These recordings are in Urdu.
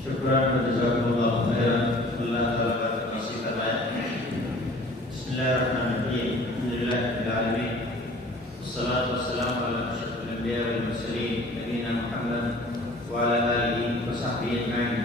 Shukran wa JazakumAllahu Khairan. Allah Ta'ala nasib firmaya. Bismillahirrahmanirrahim. Alhamdulillahirabbil alamin. Wassalatu wassalamu ala asyrafil anbiya wal mursalin nabiyina Muhammad wa ala alihi wa sahbihi ajma'in.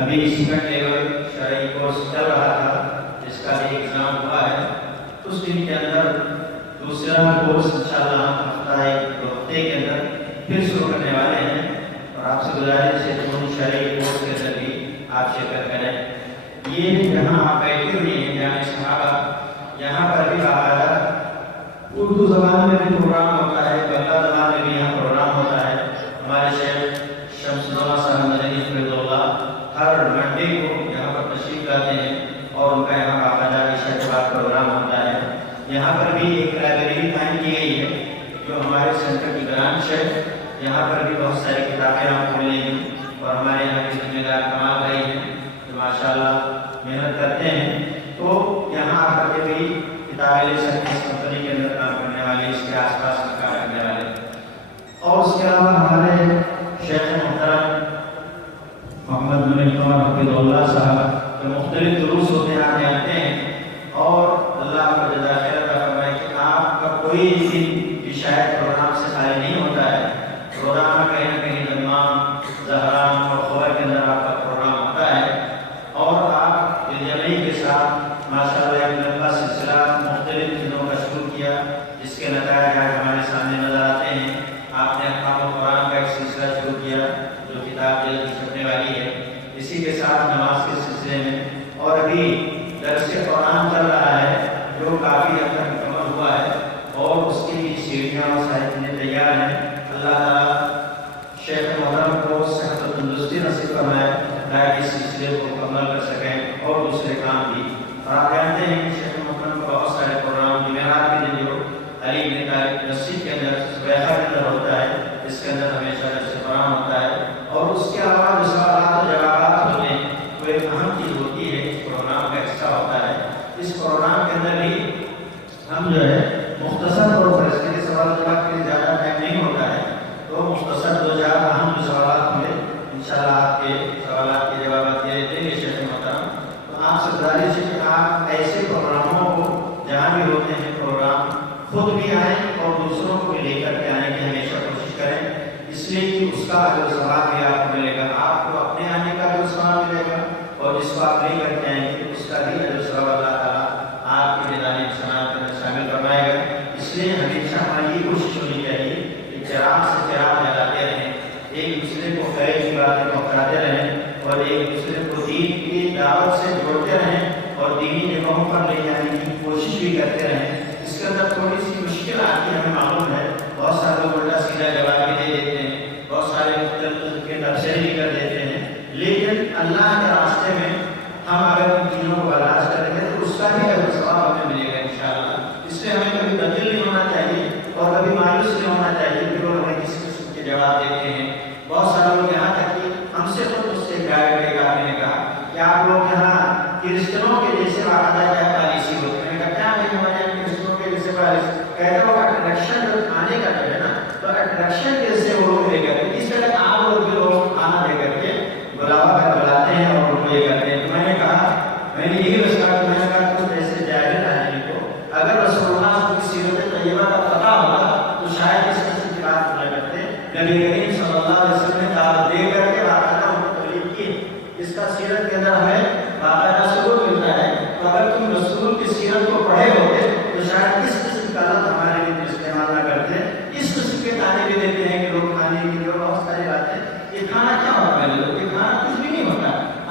ابھی سیکنڈ لیول شرعی کورس چل رہا تھا جس کا بھی ایگزام ہوا ہے، اس دن کے اندر دوسرا کورس انشاءاللہ ہم ہفتہ ایک ہفتے کے اندر پھر شروع کرنے والے ہیں، اور آپ سے گزارش ہے کہ ان شرعی کورس کے اندر بھی آپ شرکت کریں۔ یہ جہاں آپ بیٹھے ہوئے ہیں جامع صحابہ، یہاں پر بھی باقاعدہ اردو زبان میں بھی پروگرام ہوتا ہے، بنگلہ زبان میں بھی یہاں پروگرام ہوتا ہے۔ ہمارے شیخ شمس صاحب مدنی حفظہ ہر منڈے کو یہاں پر تشریف لاتے ہیں اور ان کا یہاں باقاعدہ عشاء کے بعد پروگرام ہوتا ہے۔ یہاں پر بھی ایک لائبریری قائم کی گئی ہے جو ہمارے سینٹر کی برانچ ہے، یہاں پر بھی بہت ساری کتابیں ہم کھول لیں گے، اور ہمارے یہاں کے ذمہ دار کمال رہے ہیں جو ماشاءاللہ محنت کرتے ہیں، تو یہاں آ کر کے بھی کتابیں لے سکتے ہیں، اس کمپنی کے اندر کام کرنے والے، اس کے آس پاس میں کام کرنے والے۔ اور اس کے علاوہ ہمارے شیخ محترم محمد منیر قمر حفظہullah صاحب کے مختلف دروس ہوتے ہیں، آپ جانتے ہیں، اور اللہ کا جزا خیر عطا فرمائے کہ آپ کا کوئی دن بھی شاید پروگرام سے خالی نہیں ہوتا ہے، روزانہ کہیں نہ کہیں دمام، زہران اور خور کے اندر آپ کا پروگرام ہوتا ہے، اور آپ جمعی کے ساتھ ماشاءاللہ ایک لمبا سلسلہ مختلف چیزوں کا شروع کیا، جس کے نتائج آج ہمارے سامنے نظر آتے ہیں۔ آپ نے احکام القرآن کا ایک سلسلہ شروع کیا جو کتاب جلد چھپنے والی ہے، اسی کے ساتھ نماز کے سلسلے میں، اور ابھی درس قرآن چل رہا ہے جو کافی حد تک مکمل ہوا ہے، اور اس کی بھی سیڑھیاں اور ساری چیزیں تیار ہیں۔ اللہ تعالیٰ شیخ محترم کو صحت و تندرستی نصیب فرمائے تاکہ اس سلسلے کو مکمل کر سکیں اور دوسرے کام بھی۔ اور آپ جانتے ہیں کہ شیخ محترم کو بہت سارے پروگرام جمعرات کے دن جو علی بن طالب مسجد کے اندر صبح کے اندر ہوتا ہے، اس کے اندر ہمیشہ درس قرآن ہوتا ہے، اور اس کے علاوہ جو سوالات و جوابات ہوتے ہیں وہ ایک اہم چیز ہوتی ہے، اس پروگرام کا حصہ ہوتا ہے۔ اس پروگرام کے اندر بھی ہم جو ہے مختصر طور پر، اس کے لیے سوال جواب کے لیے زیادہ ٹائم نہیں ہوتا ہے، تو مختصر دو چار اہم جو سوالات ہوں گے انشاءاللہ آپ کے سوالات کے جوابات دے دیں گے شیخ محترم۔ تو آپ سے گزارش ہے کہ آپ ایسے پروگراموں کو جہاں بھی ہوتے ہیں پروگرام خود بھی آئیں اور دوسروں کو بھی لے کر کے آنے کی ہمیشہ کوشش کریں، اس لیے کہ اس کا جو ثواب بھی آپ کو ملے گا، آپ کو اپنے آنے کا جو ثواب ملے گا، اور جس کو آپ نہیں کر کے آئیں گے اس کا بھی جو ثواب اللہ تعالیٰ آپ کے میدان حسنات کے اندر شامل فرمائے گا۔ اس لیے ہمیشہ ہماری یہ کوشش ہونی چاہیے کہ چراغ سے چراغ جلاتے رہیں، ایک دوسرے کو خیر کی باتیں پہنچاتے رہیں، اور ایک دوسرے کو دین کی دعوت سے جوڑتے رہیں، اور دینی جگہوں پر لے جانے کی کوشش بھی کرتے رہیں۔ اس کے اندر تھوڑی سی مشکل آتی ہے، ہمیں معلوم ہے، بہت سارے لوگ الٹا سیدھا جواب بھی دے دیتے ہیں، بہت سارے مختلف کے تبصرے بھی کر دیتے ہیں، لیکن اللہ کے راستے میں ہم اگر ان چیزوں کو برداشت کریں گے تو اس کا بھی اجر و ثواب ہمیں ملے گا انشاءاللہ۔ اس لیے ہمیں کبھی بدل نہیں ہونا چاہیے اور کبھی مایوس نہیں ہونا چاہیے کہ لوگ ہمیں کسی قسم کے جواب دیتے ہیں۔ بہت سارے لوگ یہاں تک کہ ہم سے خود اس سے گائے گئے، آپ نے کہا کہ آپ لوگ یہاں کرسچنوں کے جیسے باقاعدہ کیا پالیسی ہوتی ہے، کیا ہمیں کرسچنوں کے جیسے پالیسی کہتے ہیں، اٹریکشن جو آنے کا جو ہے نا، تو اٹریکشن جیسے وہ لوگ لے کر کے اس طرح عام لوگ بھی لوگ آنا لے کر کے بلاوا کر بلاتے ہیں اور ان کو یہ کرتے ہیں۔ تو میں نے کہا، میں نے یہی رسکا کہ میں نے کہا کچھ ایسے جاہل آدمی کو اگر رسول اللہ کی سیرت طیبہ کا پتہ ہوگا تو شاید اس قسم کی بات نہ کرتے۔ نبی کریم صلی اللہ علیہ وسلم نے دعوت دے کر کے باقاعدہ ان کو تبلیغ کی، اس کا سیرت کے اندر ہمیں باقاعدہ ثبوت ملتا ہے۔ تو اگر تم رسول کی سیرت کو پڑھے ہوتے تو شاید اس قسم کا لفظ ہمارے لیے استعمال نہ کرتے۔ اس قسم کے تانے بھی دیتے ہیں کہ لوگ کھانے کی جو بہت ساری باتیں، یہ کھانا کیا ہوتا ہے؟ لوگ یہ کھانا کچھ بھی نہیں ہوتا،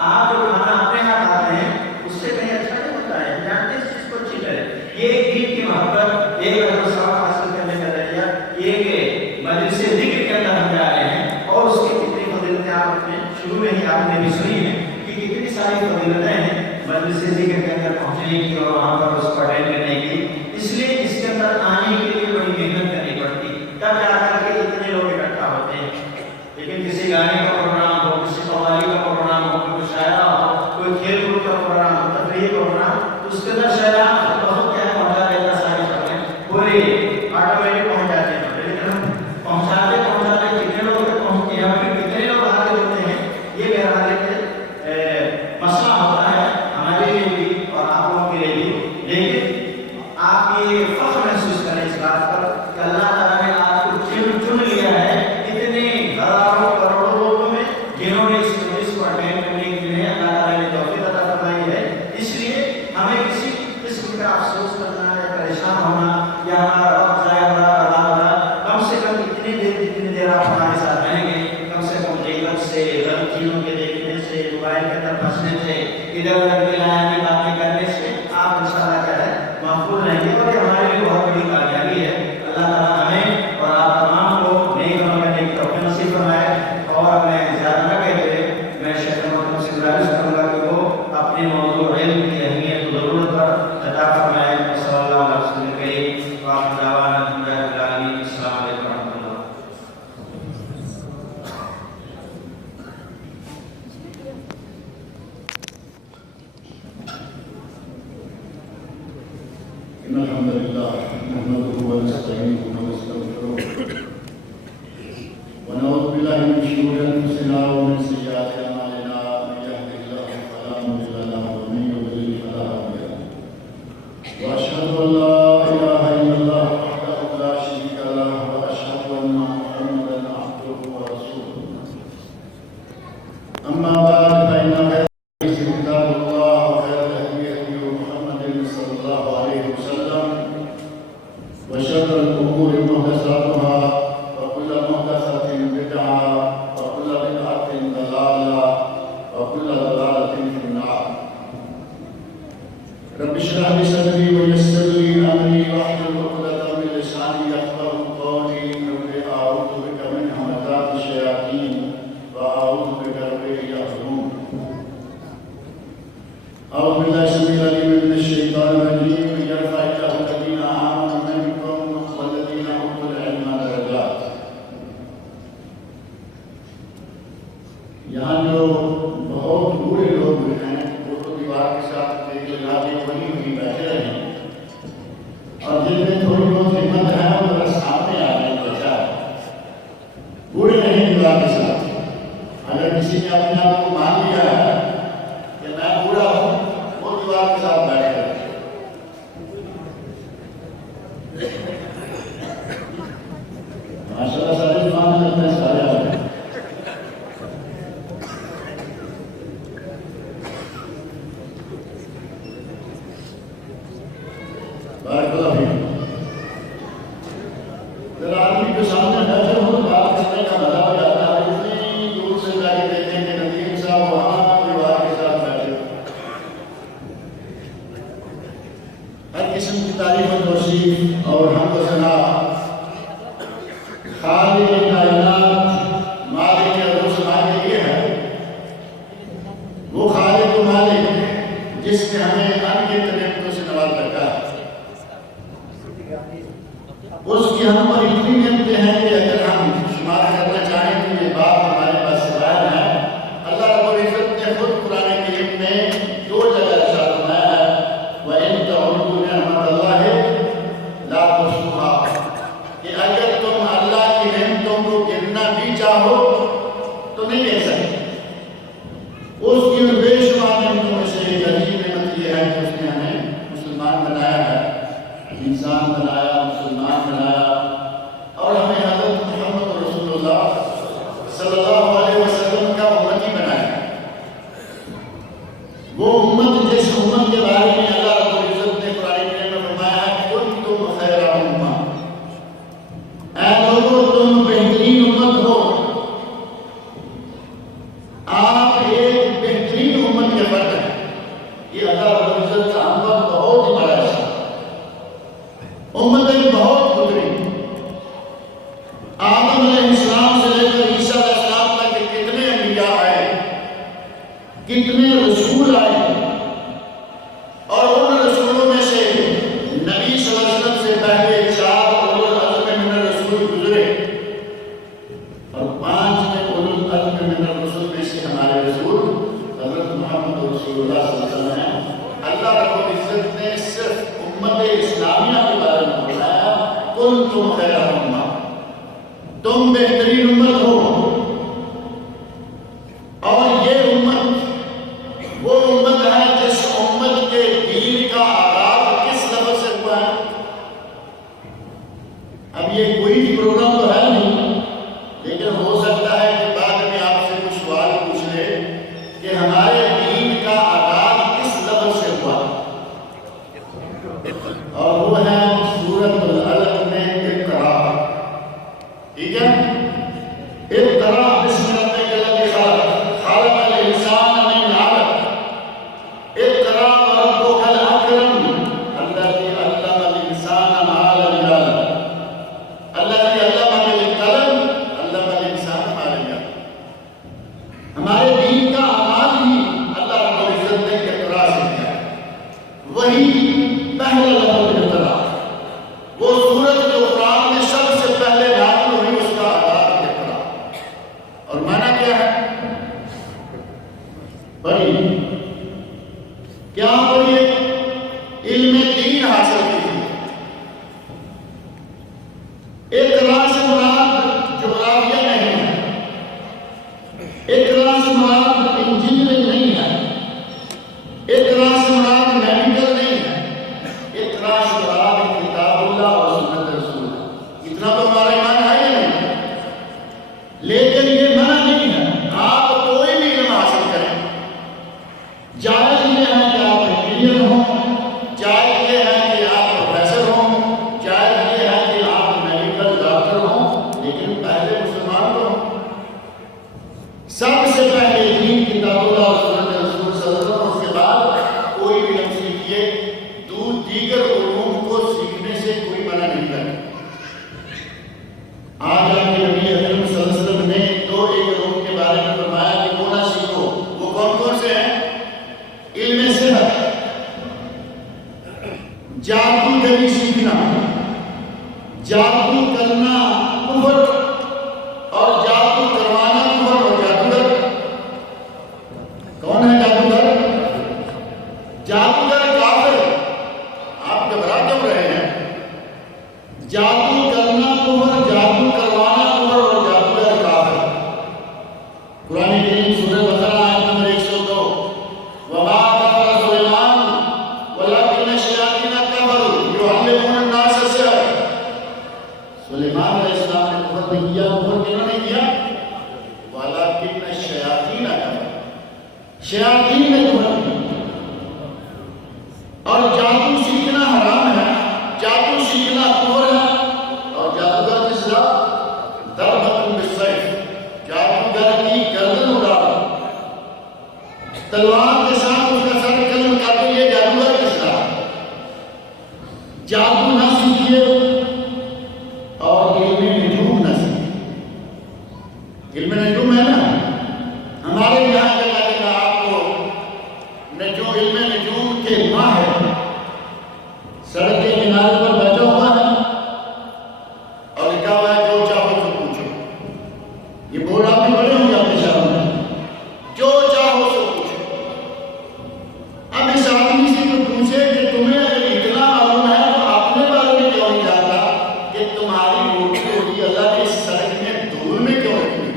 آپ جو کھانا اپنے ہاتھ آتے ہیں اس سے کہیں اچھا نہیں ہوتا ہے، جانتے اس چیز کو اچھی طرح۔ یہ ایک دین کی محبت، ایک اجر و ثواب حاصل کرنے کا ذریعہ یہ کہ مجلس ذکر کے اندر ہم جا رہے ہیں، اور اس کی کتنی فضیلتیں آپ اپنے شروع میں ہی آپ نے بھی سنی ہیں کہ کتنی ساری فضیلتیں ہیں مجلس ذکر کے اندر پہنچنے کی اور وہاں پر اس کو اٹینڈ کرنے کی۔ اس لیے اس کے اندر آنے کے لیے بڑی محنت کرنی پڑتی، تب جا کر کے اتنے لوگ اکٹھا ہوتے ہیں۔ لیکن کسی گانے کا پروگرام ہو، کسی قوالی کا پروگرام ہو، کوئی مشاعرہ ہو، کوئی کھیل کود کا پروگرام ہو، تفریحی پروگرام، تو اس کے اندر شیطان بہت کیا ہے پہنچا دیتا، ساری خبریں پورے آٹومیٹک پہنچ جاتے ہیں، لیکن ہم پہنچاتے کتنے لوگ تک پہنچتے ہیں، پھر کتنے لوگ آگے ہوتے ہیں، یہ بہرحال ایک مسئلہ ہوتا ہے ہمارے لیے بھی اور آپ لوگوں کے لیے بھی۔ لیکن آپ یہ فخر محسوس کریں اس بات پر کہ اللہ تعالیٰ نے آپ کو چن لیا ہے، اتنے ہزاروں کروڑوں لوگوں پھنسنے سے، ادھر ادھر ملانے کی باتیں کرنے سے آپ انشاءاللہ کیا ہے محفوظ رہیں گے، اور یہ ہمارے لیے بہت بڑی کامیابی ہے۔ اللہ تعالیٰ ہمیں اور آپ تمام کو نیک عمل کرنے کی توفیق نصیب فرمائے۔ اور میں زیادہ نہ کہتے ہوئے میں شیخ محمد سے گزارش کروں گا کہ وہ اپنے موضوع علم کی اہمیت و ضرورت پر خطاب فرمائے۔ صلی اللہ علیہ وسلم کریم وآخر دعوانا الحمد للہ رب العالمین۔ السلام علیکم ورحمۃ اللہ۔ إن الحمد لله نحمده ونستعينه ونستغفره ونعوذ بالله من شرور أنفسنا ومن سيئات أعمالنا، من يهده الله فلا مضل له ومن يضلل فلا هادي له، وأشهد أن لا إله إلا الله وحده لا شريك له، وأشهد أن محمدا عبده ورسوله. أما بعد فإن خير الحديث كتاب الله وخير الهدي هدي محمد صلى الله عليه وسلم، وشر الأمور محدثاتها، وكل محدثة بدعة، وكل بدعة ضلالة، وكل ضلالة في النار. رب اشرح لي صدري ويسر لي أمري واحلل عقدة من لساني يفقهوا قولي. رب أعوذ بك من همزات الشياطين وأعوذ بك رب أن يحضرون. أعوذ بالله السميع العليم من الشيطان الرجيم. يرفع الله الذين آمنوا منكم والذين أوتوا العلم درجات. یہاں جو بہت بوڑھے لوگ ہیں وہ تو دیوار کے ساتھ ایک لگا کے بنی ہوئی بیٹھے رہے ہیں، اور جن میں تھوڑی بہت ہمت ہے وہ ذرا سامنے آ گئے بچا بوڑھے نہیں دیوار کے ساتھ۔ اگر کسی نے اپنے آپ کو مان لیا ہے کہ میں بوڑھا ہوں، وہ دیوار کے ساتھ بیٹھ گئے۔ ماشاء اللہ سارے مان لگتے ہیں، سارے آ گئے۔ بارک اللہ فیکم۔ اگر آدمی کے سامنے بیٹھے ہوں تو بات کرنے کا مزہ ہو جاتا ہے۔ اتنی دور سے جا کے دیکھیں کہ ندیم صاحب وہاں دیوار کے ساتھ بیٹھے ہو۔ ہر قسم کی تعریف و توصیف اور حمد و ثنا خالق کائنات مالک ارض و سماء کے لیے ہے۔ وہ خالق و مالک جس نے ہمیں انگنت نعمتوں سے نواز رکھا ہے، اس کی ہم پر اتنی نعمتیں ہیں کہ اگر ہم شمار کرنا چاہیں تو یہ بات ہمارے پاس ظاہر ہے۔ اللہ رب العزت نے خود قرآن کریم میں دو جگہ ارشاد فرمایا ہے، وَإِن تَعُدُّوا نِعْمَتَ اللَّهِ لَا تُحْصُوهَا، کہ اگر تم اللہ کی نعمتوں کو گننا بھی چاہو تو نہیں لے سکتے۔ اس کی بے شمار نعمتوں میں سے ایک عظیم نعمت یہ ہے کہ اس نے ہمیں مسلمان بنایا ہے، انسان بنایا، مسلمان بنایا، اور ہمیں حضرت محمد رسول اللہ صلی اللہ علیہ وسلم کا امتی بنایا۔ وہ امت جس امت کے بارے میں اللہ رب العزت نے قرآن کریم میں فرمایا ہے کنتم خیر امہ، اے لوگو تم بہترین امت ہو۔ آپ ایک بہترین امت کے فرد ہیں۔ یہ اللہ رب العزت کا ہم پر بہت ہی بڑا ہے۔ امتیں بہت گزری، آدم علیہ السلام سے لے کر عیسیٰ علیہ السلام تک کتنے انبیاء آئے، کتنے رسول آئے، اور ان رسولوں میں سے نبی صلی اللہ علیہ وسلم سے پہلے 4 اولو العزم من الرسول گزرے، اور 5 میں اولو العزم من الرسول میں سے ہمارے رسول حضرت محمد رسول اللہ صلی اللہ علیہ وسلم ہیں۔ اللہ رب العزت نے صرف امت اسلامیہ کے بارے میں بتایا کنتم خیر امہ، تم بہترین امت ہو۔ اور یہ امت پڑھی، کیا پڑھی؟ علم دین حاصل کی۔ اقرا سے مراد جغرافیہ نہیں ہے، اقرا سے مراد انجینئرنگ نہیں ہے، اقرا سے مراد میڈیکل نہیں ہے، اقرا سے مراد کتاب اللہ اور سنت رسول ہے۔ اتنا تو ہمارا ایمان ہے یا نہیں؟ لیکن یہ منع نہیں ہے آپ کوئی بھی علم حاصل کریں، جائز یہ ہے کہ آپ انجینئر ہوں، جائز یہ ہے کہ آپ پروفیسر ہوں، جائز یہ ہے کہ آپ میڈیکل ڈاکٹر ہوں، لیکن پہلے مسلمان تو ہوں۔ سب سے پہلے دین کتاب اللہ اور سنت رسول صلی اللہ علیہ وسلم، اس کے بعد کوئی بھی علم سیکھیے۔ دیگر علوم کو سیکھنے سے کوئی منع نہیں کرتا۔ آج آپ کے نبی اکرم صلی اللہ علیہ وسلم نے دو ایک علوم کے بارے میں فرمایا کہ وہ نہ سیکھو۔ وہ کون کون سے ہیں؟ علم صحت، جادوگری سیکھنا، جادو کرنا کفر اور جادو کروانا کفر۔ اور جادوگر کون ہے؟ جادوگر، جادوگر کافر۔ آپ گھبرا کیوں رہے ہیں؟ جادو کرنا کفر، جادو کروانا کفر اور جادوگر کافر۔ قرآن کریم سورہ بقرہ آیت نمبر 102، وما كفر سليمان ولكن الشياطين كفروا يعلمون الناس السحر۔ سلیمان علیہ السلام نے کفر نہیں کیا، کفر کیوں نہیں کیا؟ ولكن الشياطين كفروا، شیاطین نے کفر کیا۔ اور جادو سیکھنا حرام ہے، جادو سیکھنا کفر ہے۔ اور جادوگر کس طرح؟ ضربۃ بالسیف، جادوگر کی گردن اڑانا، تلوار کے ساتھ اس کا سر قلم کر دو، یہ جادوگر کس طرح؟ جادو نہ سیکھیے اور علم نجوم نہ سیکھیے۔ علم نجوم ہے نا، ہمارے یہاں کا لگے گا آپ کو نجوم، علم نجوم کے ماہر سڑک کے کنارے پر بیٹھا ہوا ہے اور لکھا ہوا ہے جو چاہو تو پوچھو۔ یہ بورڈ آپ نے پڑھے ہوں گے اپنے شہروں میں، جو چاہو تو پوچھو۔ اب اس آدمی سے تو پوچھے کہ تمہیں اگر اتنا معلوم ہے تو اپنے بارے میں کیوں نہیں جانتا کہ تمہاری روٹی اللہ کے سڑک میں دھول میں کیوں رکھی؟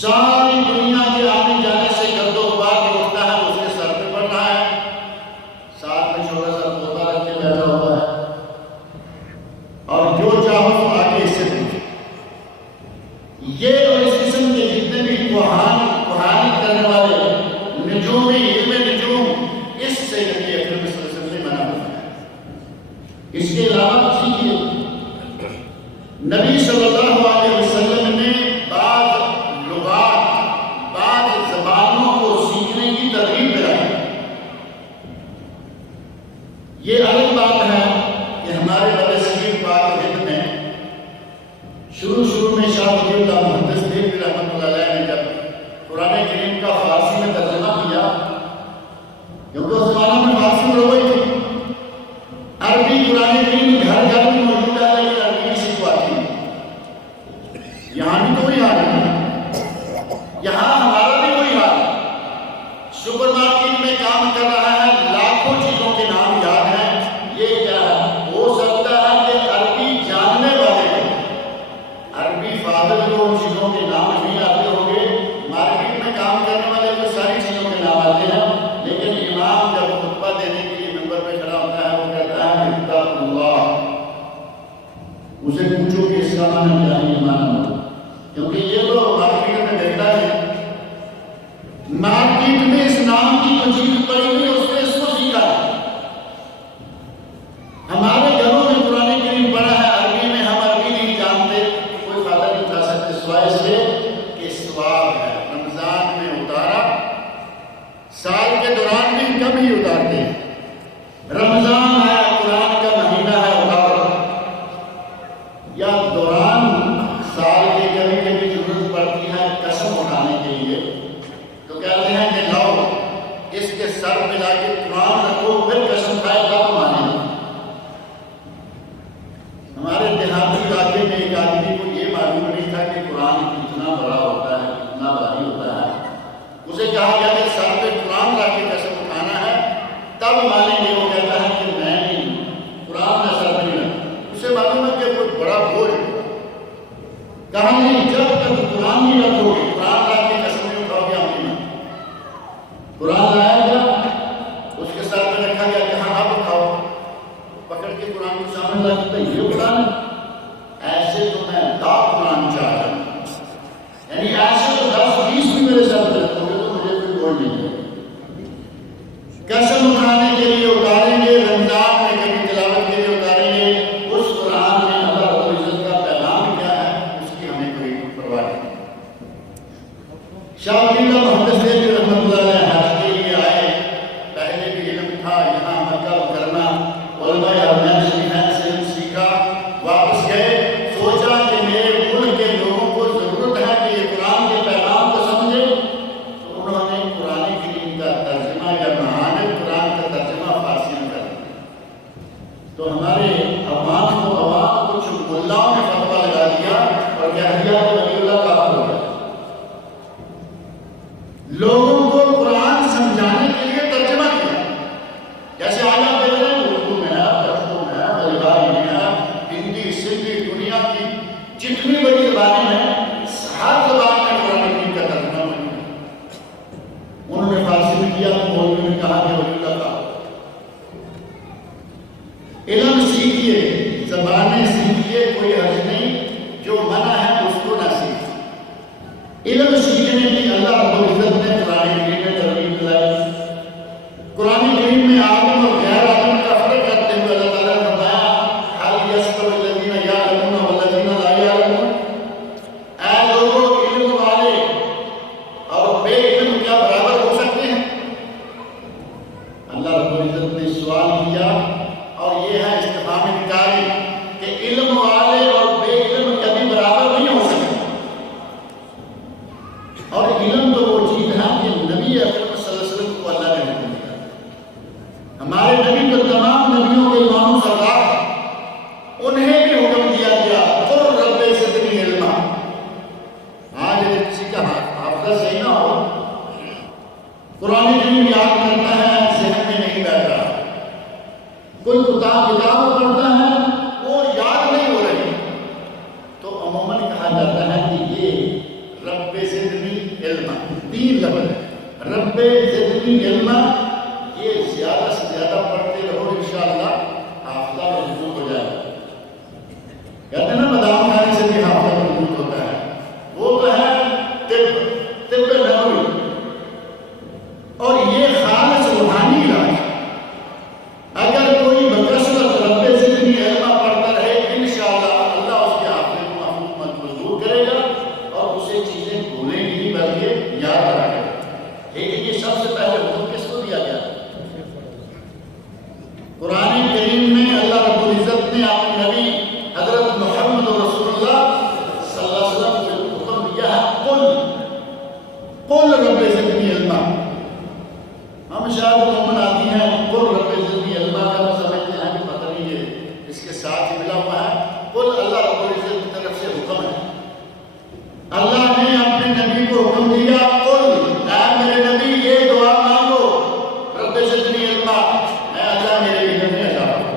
ساری دنیا کے آنے جانے سے گرد و غبار جو ہوتا ہے اس کے سر پہ پڑ رہا ہے، ساتھ میں چھوٹا سا پودا رکھ کے بیٹھا ہوا ہے، اور جو چاہو تو آگے اس سے پوچھو۔ یہ اور اس قسم کے جتنے بھی کوہانی کرنے والے نجومی، علم نجوم، اس سے نبی اکرم صلی اللہ علیہ وسلم نے منع فرمایا۔ اس کے علاوہ سیکھیے، نبی صلی اللہ علیہ وسلم نے بعض لغات، بعض زبانوں کو سیکھنے کی ترغیب دلائی۔ یہ الگ بات ہے کہ ہمارے بڑے صغیر پاک ہند میں شروع میں شاہ ولی اللہ محدث دیوبندی رحمۃ اللہ علیہ نے جب قرآن کریم کا فارسی میں ترجمہ کیا، کیونکہ اس زمانہ میں فارسی میں روئی تھی، عربی قرآن کریم گھر گھر میں موجود ہے لیکن عربی کسی کو آتی نہیں۔ یہاں بھی تو وہی حال ہے، یہاں ہمارا بھی وہی حال ہے۔ سپر مارکیٹ میں کام کر رہا ہے، لاکھوں چیزوں کے نام یاد ہیں، یہ کیا ہے؟ ہو سکتا ہے کہ عربی جاننے والے کو، عربی فاضل کو ان چیزوں کے نام نہیں آتے ہوں گے، مارکیٹ میں کام کرنے والے کو ساری چیزوں کے نام آتے ہیں، لیکن امام جب خطبہ دینے کے لیے ممبر پہ کھڑا ہوتا ہے وہ کہتا ہے اتقوا اللہ، اسے پوچھو کہ اس کا معنی کیا ہے؟ یہ معنی، کیونکہ یہ تو مارکیٹ میں دیکھتا ہے، مارکیٹ میں اس نام کی جو چیز پڑی ہوئی اس نے اس کو سیکھا ہے۔ ہمارے گھروں میں قرآن کریم پڑھا ہے عربی میں، ہم عربی نہیں جانتے، کوئی فائدہ نہیں اٹھا سکتے سوائے اس سے کہ ثواب ہے۔ رمضان میں اتارا، سال کے دوران بھی کم ہی اتارتے ہیں، رمضان ہے قرآن کا مہینہ ہے اتارا، یا دوران سال کے کبھی کبھی ضرورت پڑتی ہے قسم اٹھانے کے لیے، تو کہتے ہیں کہ لاؤ اس کے سر پہ لا کے قرآن رکھو پھر قسم کھائے تب مانے۔ ہمارے دیہاتی علاقے میں ایک آدمی کو یہ معلوم نہیں تھا کہ قرآن اتنا کہا کہ اگر سر پہ قرآن لا کے قسم اٹھانا ہے تب مانیں گے. وہ کہتا ہے کہ میں نہیں, قرآن میں سر نہیں لگا. اسے معلوم ہے کہ وہ بڑا بوجھ. کہا نہیں, جب تک قرآن نہیں رکھو گے, قرآن لا کے قسم نہیں اٹھاؤ گے, ہم نہیں. قرآن لایا گیا, اس کے ساتھ میں رکھا گیا کہ ہاں آپ اٹھاؤ. پکڑ کے قرآن کو سامنے لا کے یہ قرآن ایسے تو میں قرآن چاہ رہا ہوں, یعنی ایسے تو 10-20 بھی میرے ساتھ رکھو گے تو مجھے کوئی بول نہیں ہے. قسم اٹھانے کے لیے اتاریں گے, رمضان میں کبھی تلاوت کے لیے اتاریں گے. اس قرآن میں اللہ رب العزت کا پیغام کیا ہے اس کی ہمیں کوئی پرواہ نہیں. شاہ ولی اللہ محمد منیر رحمۃ اللہ علیہ حج کے لیے آئے. پہلے بھی علم تھا, یہاں مکہ مکرمہ علماء ارمین شریفین سے علم سیکھا, واپس گئے. سوچا کہ میرے ملک کے لوگوں کو ضرورت ہے کہ یہ قرآن کے پیغام کو سمجھے, تو انہوں نے قرآن کریم کا ترجمہ یا معانی قرآن کا ترجمہ فارسی میں کر دیا. تو ہمارے عوام کو کچھ ملاؤں نے فتویٰ لگا دیا اور کہہ دیا کہ ولی اللہ کافر ہو گیا. لوگوں کو قرآن سمجھانے کے لیے ترجمہ کیا, جیسے آج آپ دیکھ رہے ہیں اردو میں ہے, پشتو میں ہے, بلغاری میں ہے, ہندی, سندھی, دنیا کی جتنی بڑی زبانیں ہیں ہر زبان میں قرآن کریم کا ترجمہ نہیں ہے. انہوں نے فارسی میں کیا تو مولوی نے کہا کہ ولی اللہ کا علم سیکھیے, زبانیں سیکھیے, کوئی حرج نہیں. جو منع ہے اس کو نہ سیکھیے. علم سیکھنے کی اللہ رب العزت نے قرآن کریم میں ترغیب دلائی. قرآن کریم میں آدم اور غیر آدم کا فرق کرتے ہوئے اللہ تعالیٰ نے فرمایا هل يستوي الذين يعلمون والذين لا يعلمون. اے لوگوں, علم والے اور بے علم کیا برابر ہو سکتے ہیں؟ اللہ رب العزت نے سوال کیا اور یہ ہے استفہام انکاری کہ علم والے اور بے علم کبھی برابر نہیں ہو سکتے. اور علم تو وہ چیز ہے کہ نبی اکرم صلی اللہ علیہ وسلم کو اللہ نے حکم دیا. ہمارے نبی تو تمام نبیوں کے امام سردار ہیں, انہیں بھی حکم دیا گیا قل رب زدنی علما. آج اگر کسی کا حافظہ صحیح نہ ہو, قرآن کریم یاد کرتا ہے ذہن میں نہیں بیٹھا, کوئی کتاب پڑھتا ہے وہ یاد نہیں ہو رہی, تو عموماً کہا جاتا ہے کہ یہ رب زدنی علما. 3 لفظ ہے, رب زدنی علما. یہ زیادہ سے زیادہ پڑھتے رہو, انشاءاللہ حافظہ مضبوط ہو جائے گا. کہتے ہیں نا بادام کھانے سے بھی حافظہ مضبوط ہوتا ہے. وہ تو ہے طب نبوی, اور یہ خالص روحانی علاج. اگر کوئی بکثرت رب زدنی علما پڑھتا رہے, انشاءاللہ اللہ اس کے حافظے کو مضبوط کرے گا اور اسے چیزیں بھولیں گی نہیں بلکہ یاد رکھے گا. لیکن یہ سب سے پہلے حکم کس کو دیا گیا؟ قرآن کریم میں اللہ رب العزت نے اپنے نبی حضرت محمد رسول اللہ صلی اللہ علیہ وسلم کو حکم دیا ہے قل رب زدنی علما. ہم شاید حکم آتی ہیں قل رب زدنی علما کا سمجھتے ہیں کہ پتہ نہیں یہ اس کے ساتھ ہی ملا ہوا ہے. قل اللہ رب العزت کی طرف سے حکم ہے. اللہ نے اپنے نبی کو حکم دیا قل, اے میرے نبی یہ دعا مانگو رب زدنی علما, اے اللہ میرے علم میں اضافہ کرو.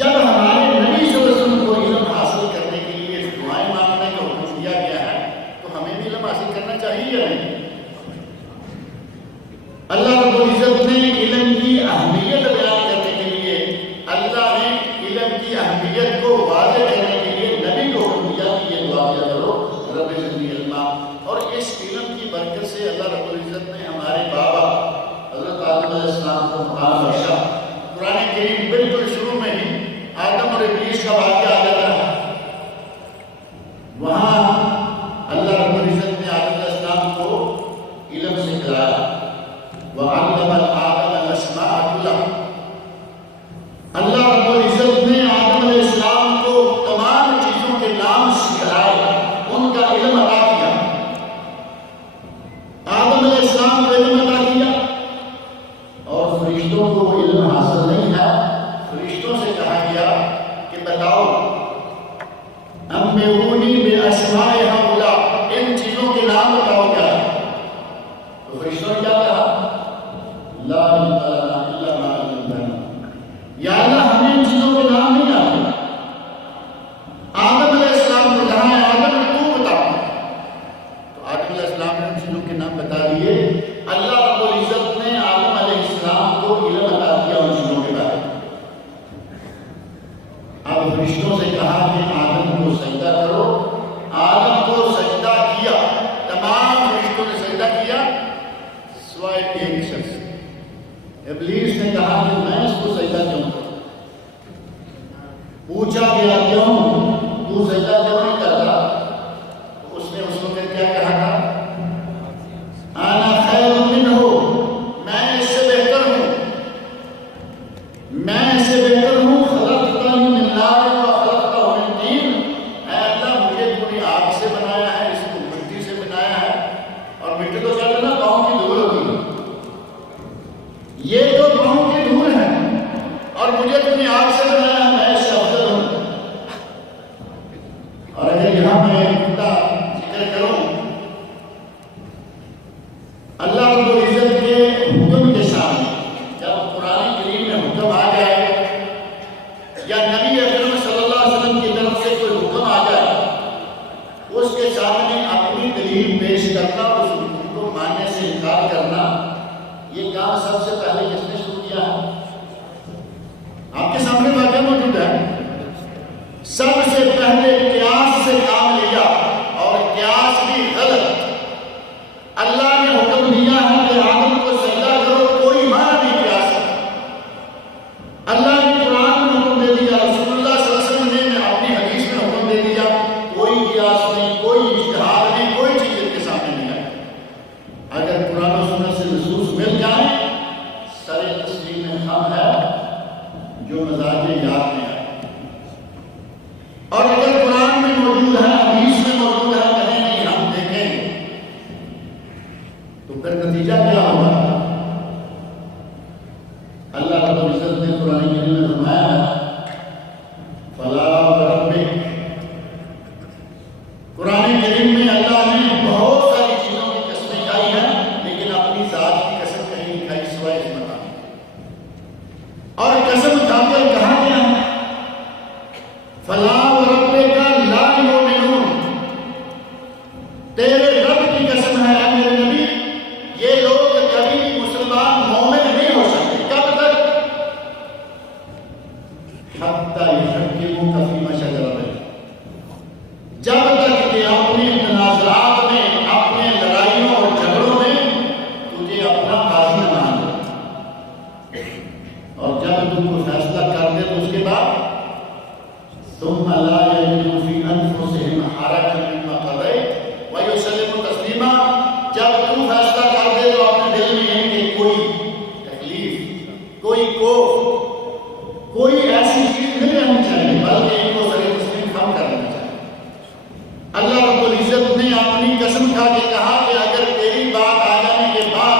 جب ہمارے نبی صلی اللہ علیہ وسلم کو علم حاصل کرنے کے لیے دعائیں مانگنے کا حکم دیا گیا ہے تو ہمیں بھی علم حاصل کرنا چاہیے یا نہیں؟ اللہ رب العزت نے علم کی اہمیت بیان کرنے کے لیے, اللہ نے علم کی اہمیت کو واضح کرنے کے لیے نبی کو حکم دیا کہ یہ دعا کیا کرو رب زدنی علما. اور اس علم کی برکت سے اللہ رب العزت نے ہمارے بابا حضرت آدم علیہ السلام کو مقام بخشا. قرآن کریم بالکل شروع میں ہی آدم اور ابلیس کا واقعہ آ جاتا ہے. وہاں اللہ رب العزت نے آدم علیہ السلام کو علم سکھلایا. وَعَلَّمَ آدَمَ الْأَسْمَاءَ كُلَّهَا. اللہ رب العزت نے آدم علیہ السلام کو تمام چیزوں کے نام سکھلائے, ان کا علم عطا کیا. آدم علیہ السلام کو علم عطا کیا اور فرشتوں کو علم حاصل نہیں ہے. فرشتوں سے کہا گیا کہ بتاؤ انبئونی باسماء کے سامنے اپنی دلیل پیش کرنا اور اس حکم کو ماننے سے انکار کرنا، یہ کام سب سے پہلے کس نے شروع کیا ہے؟ آپ کے سامنے واقعہ موجود ہے. سب سے پہلے قیاس سے کام لیا، اور قیاس بھی غلط. اللہ نے حکم دیا ہے کہ آدم کو سجدہ کرو، کوئی معنی نہیں قیاس کا. اللہ نے قرآن میں حکم دے دیا، رسول اللہ صلی اللہ علیہ وسلم نے اپنی حدیث میں حکم دے دیا، کوئی قیاس نہیں، کوئی اجتہاد نہیں، کوئی چیز ان کے سامنے نہیں آئی. اگر قرآن و سنت سے نصوص مل جائیں، سر تسلیم میں خم ہے جو مزاج یاد میں آئے. اور اگر قرآن میں موجود ہے، حدیث میں موجود ہے، کہیں نہیں ہم دیکھیں گے، تو پھر نتیجہ کیا ہوگا؟ اللہ رب العزت نے قرآن کریم میں فرمایا ہے فلا وربک. قرآن کریم میں اللہ نے بہت ساری چیزوں کی قسمیں کھائی ہیں، لیکن اپنی ذات کی قسم کہیں نہیں کھائی سوائے اس مقام. اور قسم کھا کر کہا گیا فلا وربک لا یؤمنون. تیرے رب کی قسم ہے اے میرے نبی، یہ لوگ کبھی بھی مسلمان مومن نہیں ہو سکتے. کب تک؟ حتی یحکموک فیما شجر بینہم. جب تک کہ اپنے تنازعات میں، اپنے لڑائیوں اور جھگڑوں میں تجھے اپنا قاضی نہ مان لے، اور جب تم کو فیصلہ کر دے تو اس کے بعد ثم لا یجدوا فی انفسہم حرجا مما قضیت ویسلموا تسلیما. جب تم فیصلہ کر دے تو اپنے دل میں ہے کہ کوئی تکلیف، کوئی کوف، کوئی ایسی چیز نہیں رہنی چاہیے، بلکہ ان کو سر تسلیم خم کر لینا چاہیے. اللہ رب العزت نے اپنی قسم کھا کے کہا کہ اگر تیری بات آ جانے کے بعد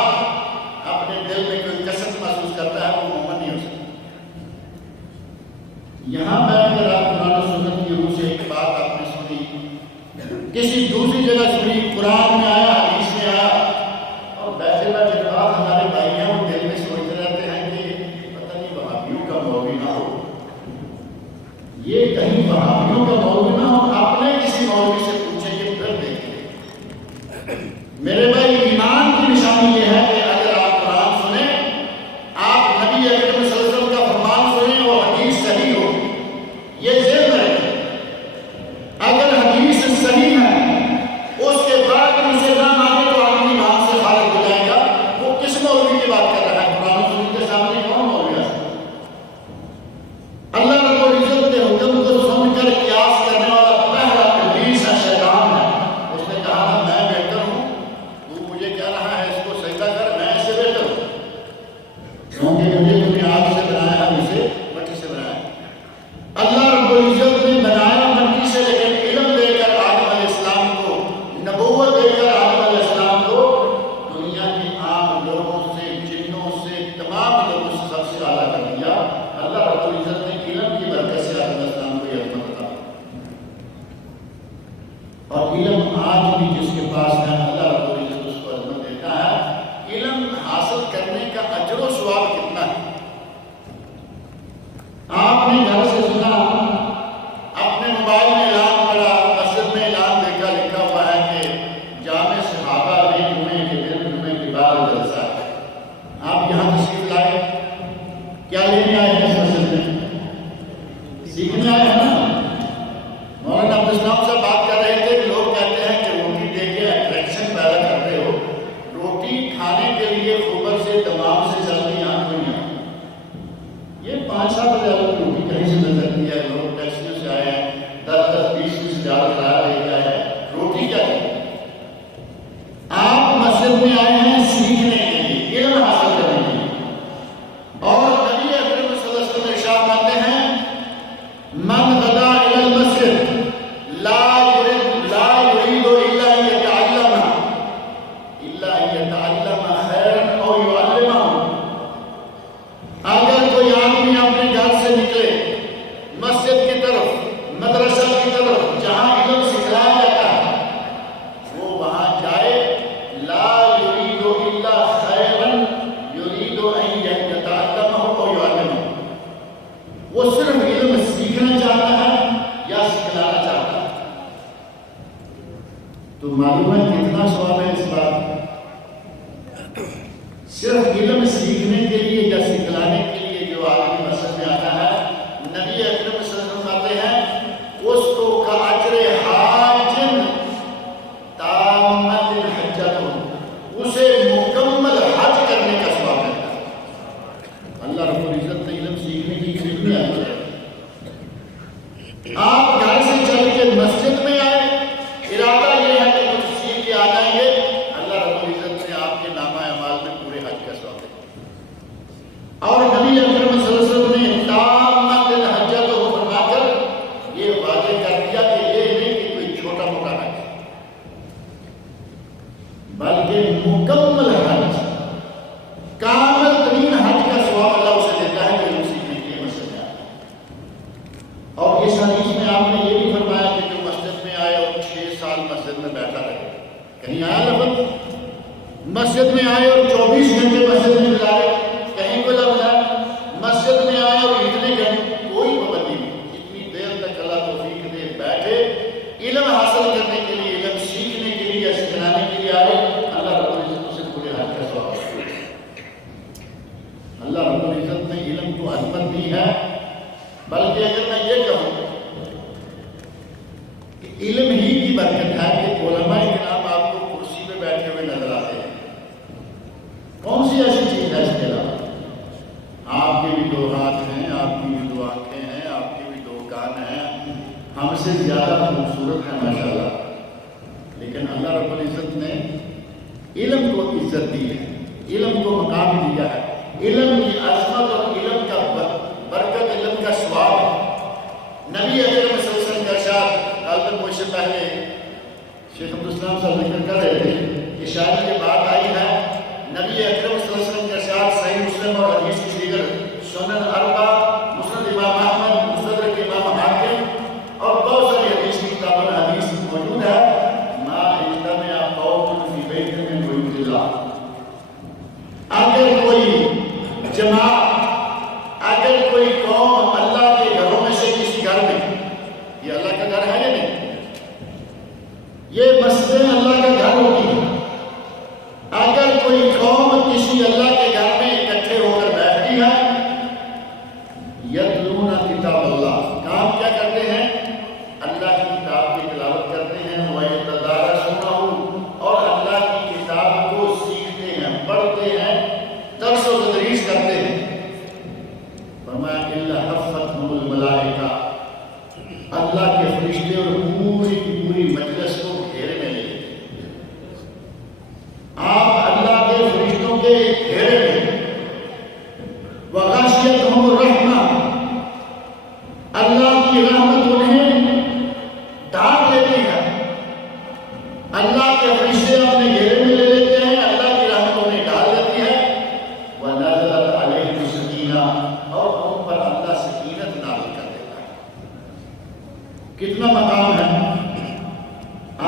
اپنے دل میں کوئی کسر محسوس کرتا ہے وہ مومن نہیں ہو سکتا. یہاں بیٹھ کر آپ قرآن و سنت کی روح سے ایک بات آپ نے سنی، کسی دوسری جگہ سنی، قرآن میں آیا، حدیث میں آیا، اور بیٹھے بیٹھے بات ہمارے بھائی ہیں وہ دل میں سوچتے رہتے ہیں کہ پتہ نہیں وہابیوں کا مولوی نہ ہو، یہ کہیں وہابیوں کا مولوی نہ ہو. اپنے کسی مولوی سے پوچھیں گے پھر دیکھیں. میرے بھائی ایمان کی نشانی یہ ہے کہ اگر آپ قرآن سنیں، آپ نبی اکرم صلی اللہ علیہ وسلم کا فرمان سنیں اور حدیث صحیح ہو، یہ ذہن میں رکھیں. اگر حدیث صحیح ہے اس کے بعد اسے نہ مانے تو آدمی ایمان سے خارج ہو جائے گا. وہ کس مولوی کی بات کر رہا ہے؟ قرآن و سنت کے سامنے کون مولوی ہے؟ اللہ رب العزت کے حکم کو سن کر قیاس کرنے والا پہلا ابلیس ہے، شیطان ہے. اس نے کہا میں بہتر ہوں، تو مجھے کہہ رہا ہے اس کو سجدہ کر، میں اس سے بہتر ہوں کیونکہ مجھے تم نے آگ سے بنایا ہے، مجھے مٹی سے بنایا. اللہ رب العزت نے بنایا مٹی سے، لیکن علم دے کر آدم علیہ السلام کو، نبوت دے کر آدم علیہ السلام کو دنیا کے عام لوگوں سے، جنوں سے، تمام لوگوں سے سب سے اعلیٰ کر دیا. اللہ رب العزت نے علم کی برکت سے آدم علیہ السلام کو یہ عظمت عطا. اور علم آج بھی جس کے پاس ہے اللہ رب العزت اس کو عظمت دیتا ہے. علم حاصل کرنے کا اجر و ثواب کتنا ہے؟ آپ نے گھر سے سنا، اپنے موبائل میں اعلان پڑھا، مسجد میں اعلان دیکھا، لکھا ہوا ہے کہ جامع صحابہ میں جمعے کے دن، جمعے کے بعد جلسہ ہے. آپ یہاں تشریف لائے، کیا لینے آئے ہیں اس مسجد میں؟ سیکھنے آئے ہیں نا. مولانا عبدالسلام صاحب بات کر رہے تھے، لوگ کہتے ہیں کہ روٹی دے کے اٹریکشن پیدا کرتے ہو. روٹی کھانے کے لیے خوبر سے، دمام سے چلتی یہاں کوئی نہیں. یہ 5-7 بجے روٹی کہیں سے مل سکتی ہے. لوگ ٹیکسیوں سے آئے ہیں، 10-20 سے زیادہ کرایہ لے کے آئے ہیں. روٹی کیا تو معلوم ہے کتنا ثواب ہے اس بات. صرف علم سیکھنے کے لیے یا سکھلانے کے لیے جو آدمی مسجد میں آتا ہے، نبی اکرم صلی اللہ علیہ وسلم آتے ہیں اس کو کا اجر حاجن تامت حجت، اسے مکمل حج کرنے کا ثواب ملتا ہے. اللہ رب العزت نے علم سیکھنے کی کتنی اجر ہے. آپ گھر سے چل کے مسجد میں آئے، ارادہ یہ ہے کہ کچھ سیکھ کے آ جائیں گے، اللہ رب العزت نے آپ کے نامہ اعمال میں پورے حج کا ثواب دیا. اور نبی اکرم صلی اللہ علیہ وسلم نے تامت الحجت کو فرما کر یہ واضح کر دیا کہ یہ نہیں کہ کوئی چھوٹا موٹا حج، بلکہ مکمل حج، کامل ترین حج کا ثواب اللہ اسے دیتا ہے جو علم سیکھنے کے لیے مسجد میں آتا ہے. اور اس حدیث میں آپ نے یہ بھی فرمایا کہ جو مسجد میں آئے اور 6 سال مسجد میں بیٹھا رہے، کہیں آیا لفظ مسجد میں آئے اور 24 گھنٹے مسجد میں گزارے، کہیں کوئی لفظ ہے مسجد میں آئے اور اتنے گھنٹے، کوئی پابندی نہیں. جتنی دیر تک اللہ توفیق دے بیٹھے علم حاصل کرنے کے لیے، علم سیکھنے کے لیے یا سکھلانے کے لیے آئے، اللہ رب العزت سے پورے حج کا ثواب دیتا ہے. اللہ رب العزت نے علم کو عظمت دی ہے. بلکہ اگر میں یہ کہوں کہ علم ہی کی برکت ہے کہ علماء کرام آپ کو کرسی پہ بیٹھے ہوئے نظر آتے ہیں. کون سی ایسی چیز ہے اس کے علاوہ؟ آپ کے بھی 2 ہاتھ ہیں، آپ کی بھی 2 آنکھیں ہیں، آپ کے بھی 2 کان ہیں، ہم سے زیادہ خوبصورت ہیں ماشاءاللہ. لیکن اللہ رب العزت نے علم کو عزت دی ہے، علم کو مقام دیا ہے. علم کی عظمت اور علم کا برکت، علم کا ثواب ہے. نبی اکرم صلی اللہ علیہ وسلم کا ارشاد، غالباً مجھ سے پہلے شیخ عبدالسلام صاحب ذکر کر رہے تھے کہ شاید یہ بات آئی ہے. نبی اکرم صلی اللہ علیہ وسلم کا ارشاد صحیح مسلم اور حدیث کی دیگر سنن اربع، مسند امام احمد، مستدرک امام حاکم اور بہت ساری حدیث کی کتابوں میں حدیث موجود ہے. ما اجتمع قوم فی بیت من بیوت اللہ، اگر کوئی جماعت، اگر کوئی قوم اللہ کے گھروں میں سے کسی گھر میں، یہ اللہ کا گھر ہے یا نہیں؟ یہ مسجد اللہ کا گھر ہوتی ہے. اگر کوئی قوم کسی اللہ کے گھر میں اکٹھے ہو کر بیٹھتی ہے، یتلون کتاب اللہ، کام کیا کرتے ہیں؟ اللہ کی کتاب کی تلاوت کرتے ہیں. وَيَتَدَارَسُونَهُ، اور اللہ کی کتاب کو سیکھتے ہیں، پڑھتے ہیں، درس و تدریس کرتے ہیں. فرمایا إِلَّا حَفَّتْهُمُ الْمَلَائِكَةُ، اللہ کے فرشتے اور پوری کی پوری مجلس کو گھیرے میں لے لیتے ہیں. آپ اللہ کے فرشتوں کے گھیرے میں. وَغَشِيَتْهُمُ الرَّحْمَةُ، اللہ کی رحمت انہیں ڈھانپ لیتی ہے. اللہ کے فرشتے اپنے گھیرے میں لے لیتے ہیں، اللہ کی رحمت انہیں ڈال دیتی ہے. وَنَزَلَتْ عَلَيْهِمُ السَّكِينَةُ، اور ان پر اللہ سکینت نازل کر دیتا ہے. کتنا مقام ہے.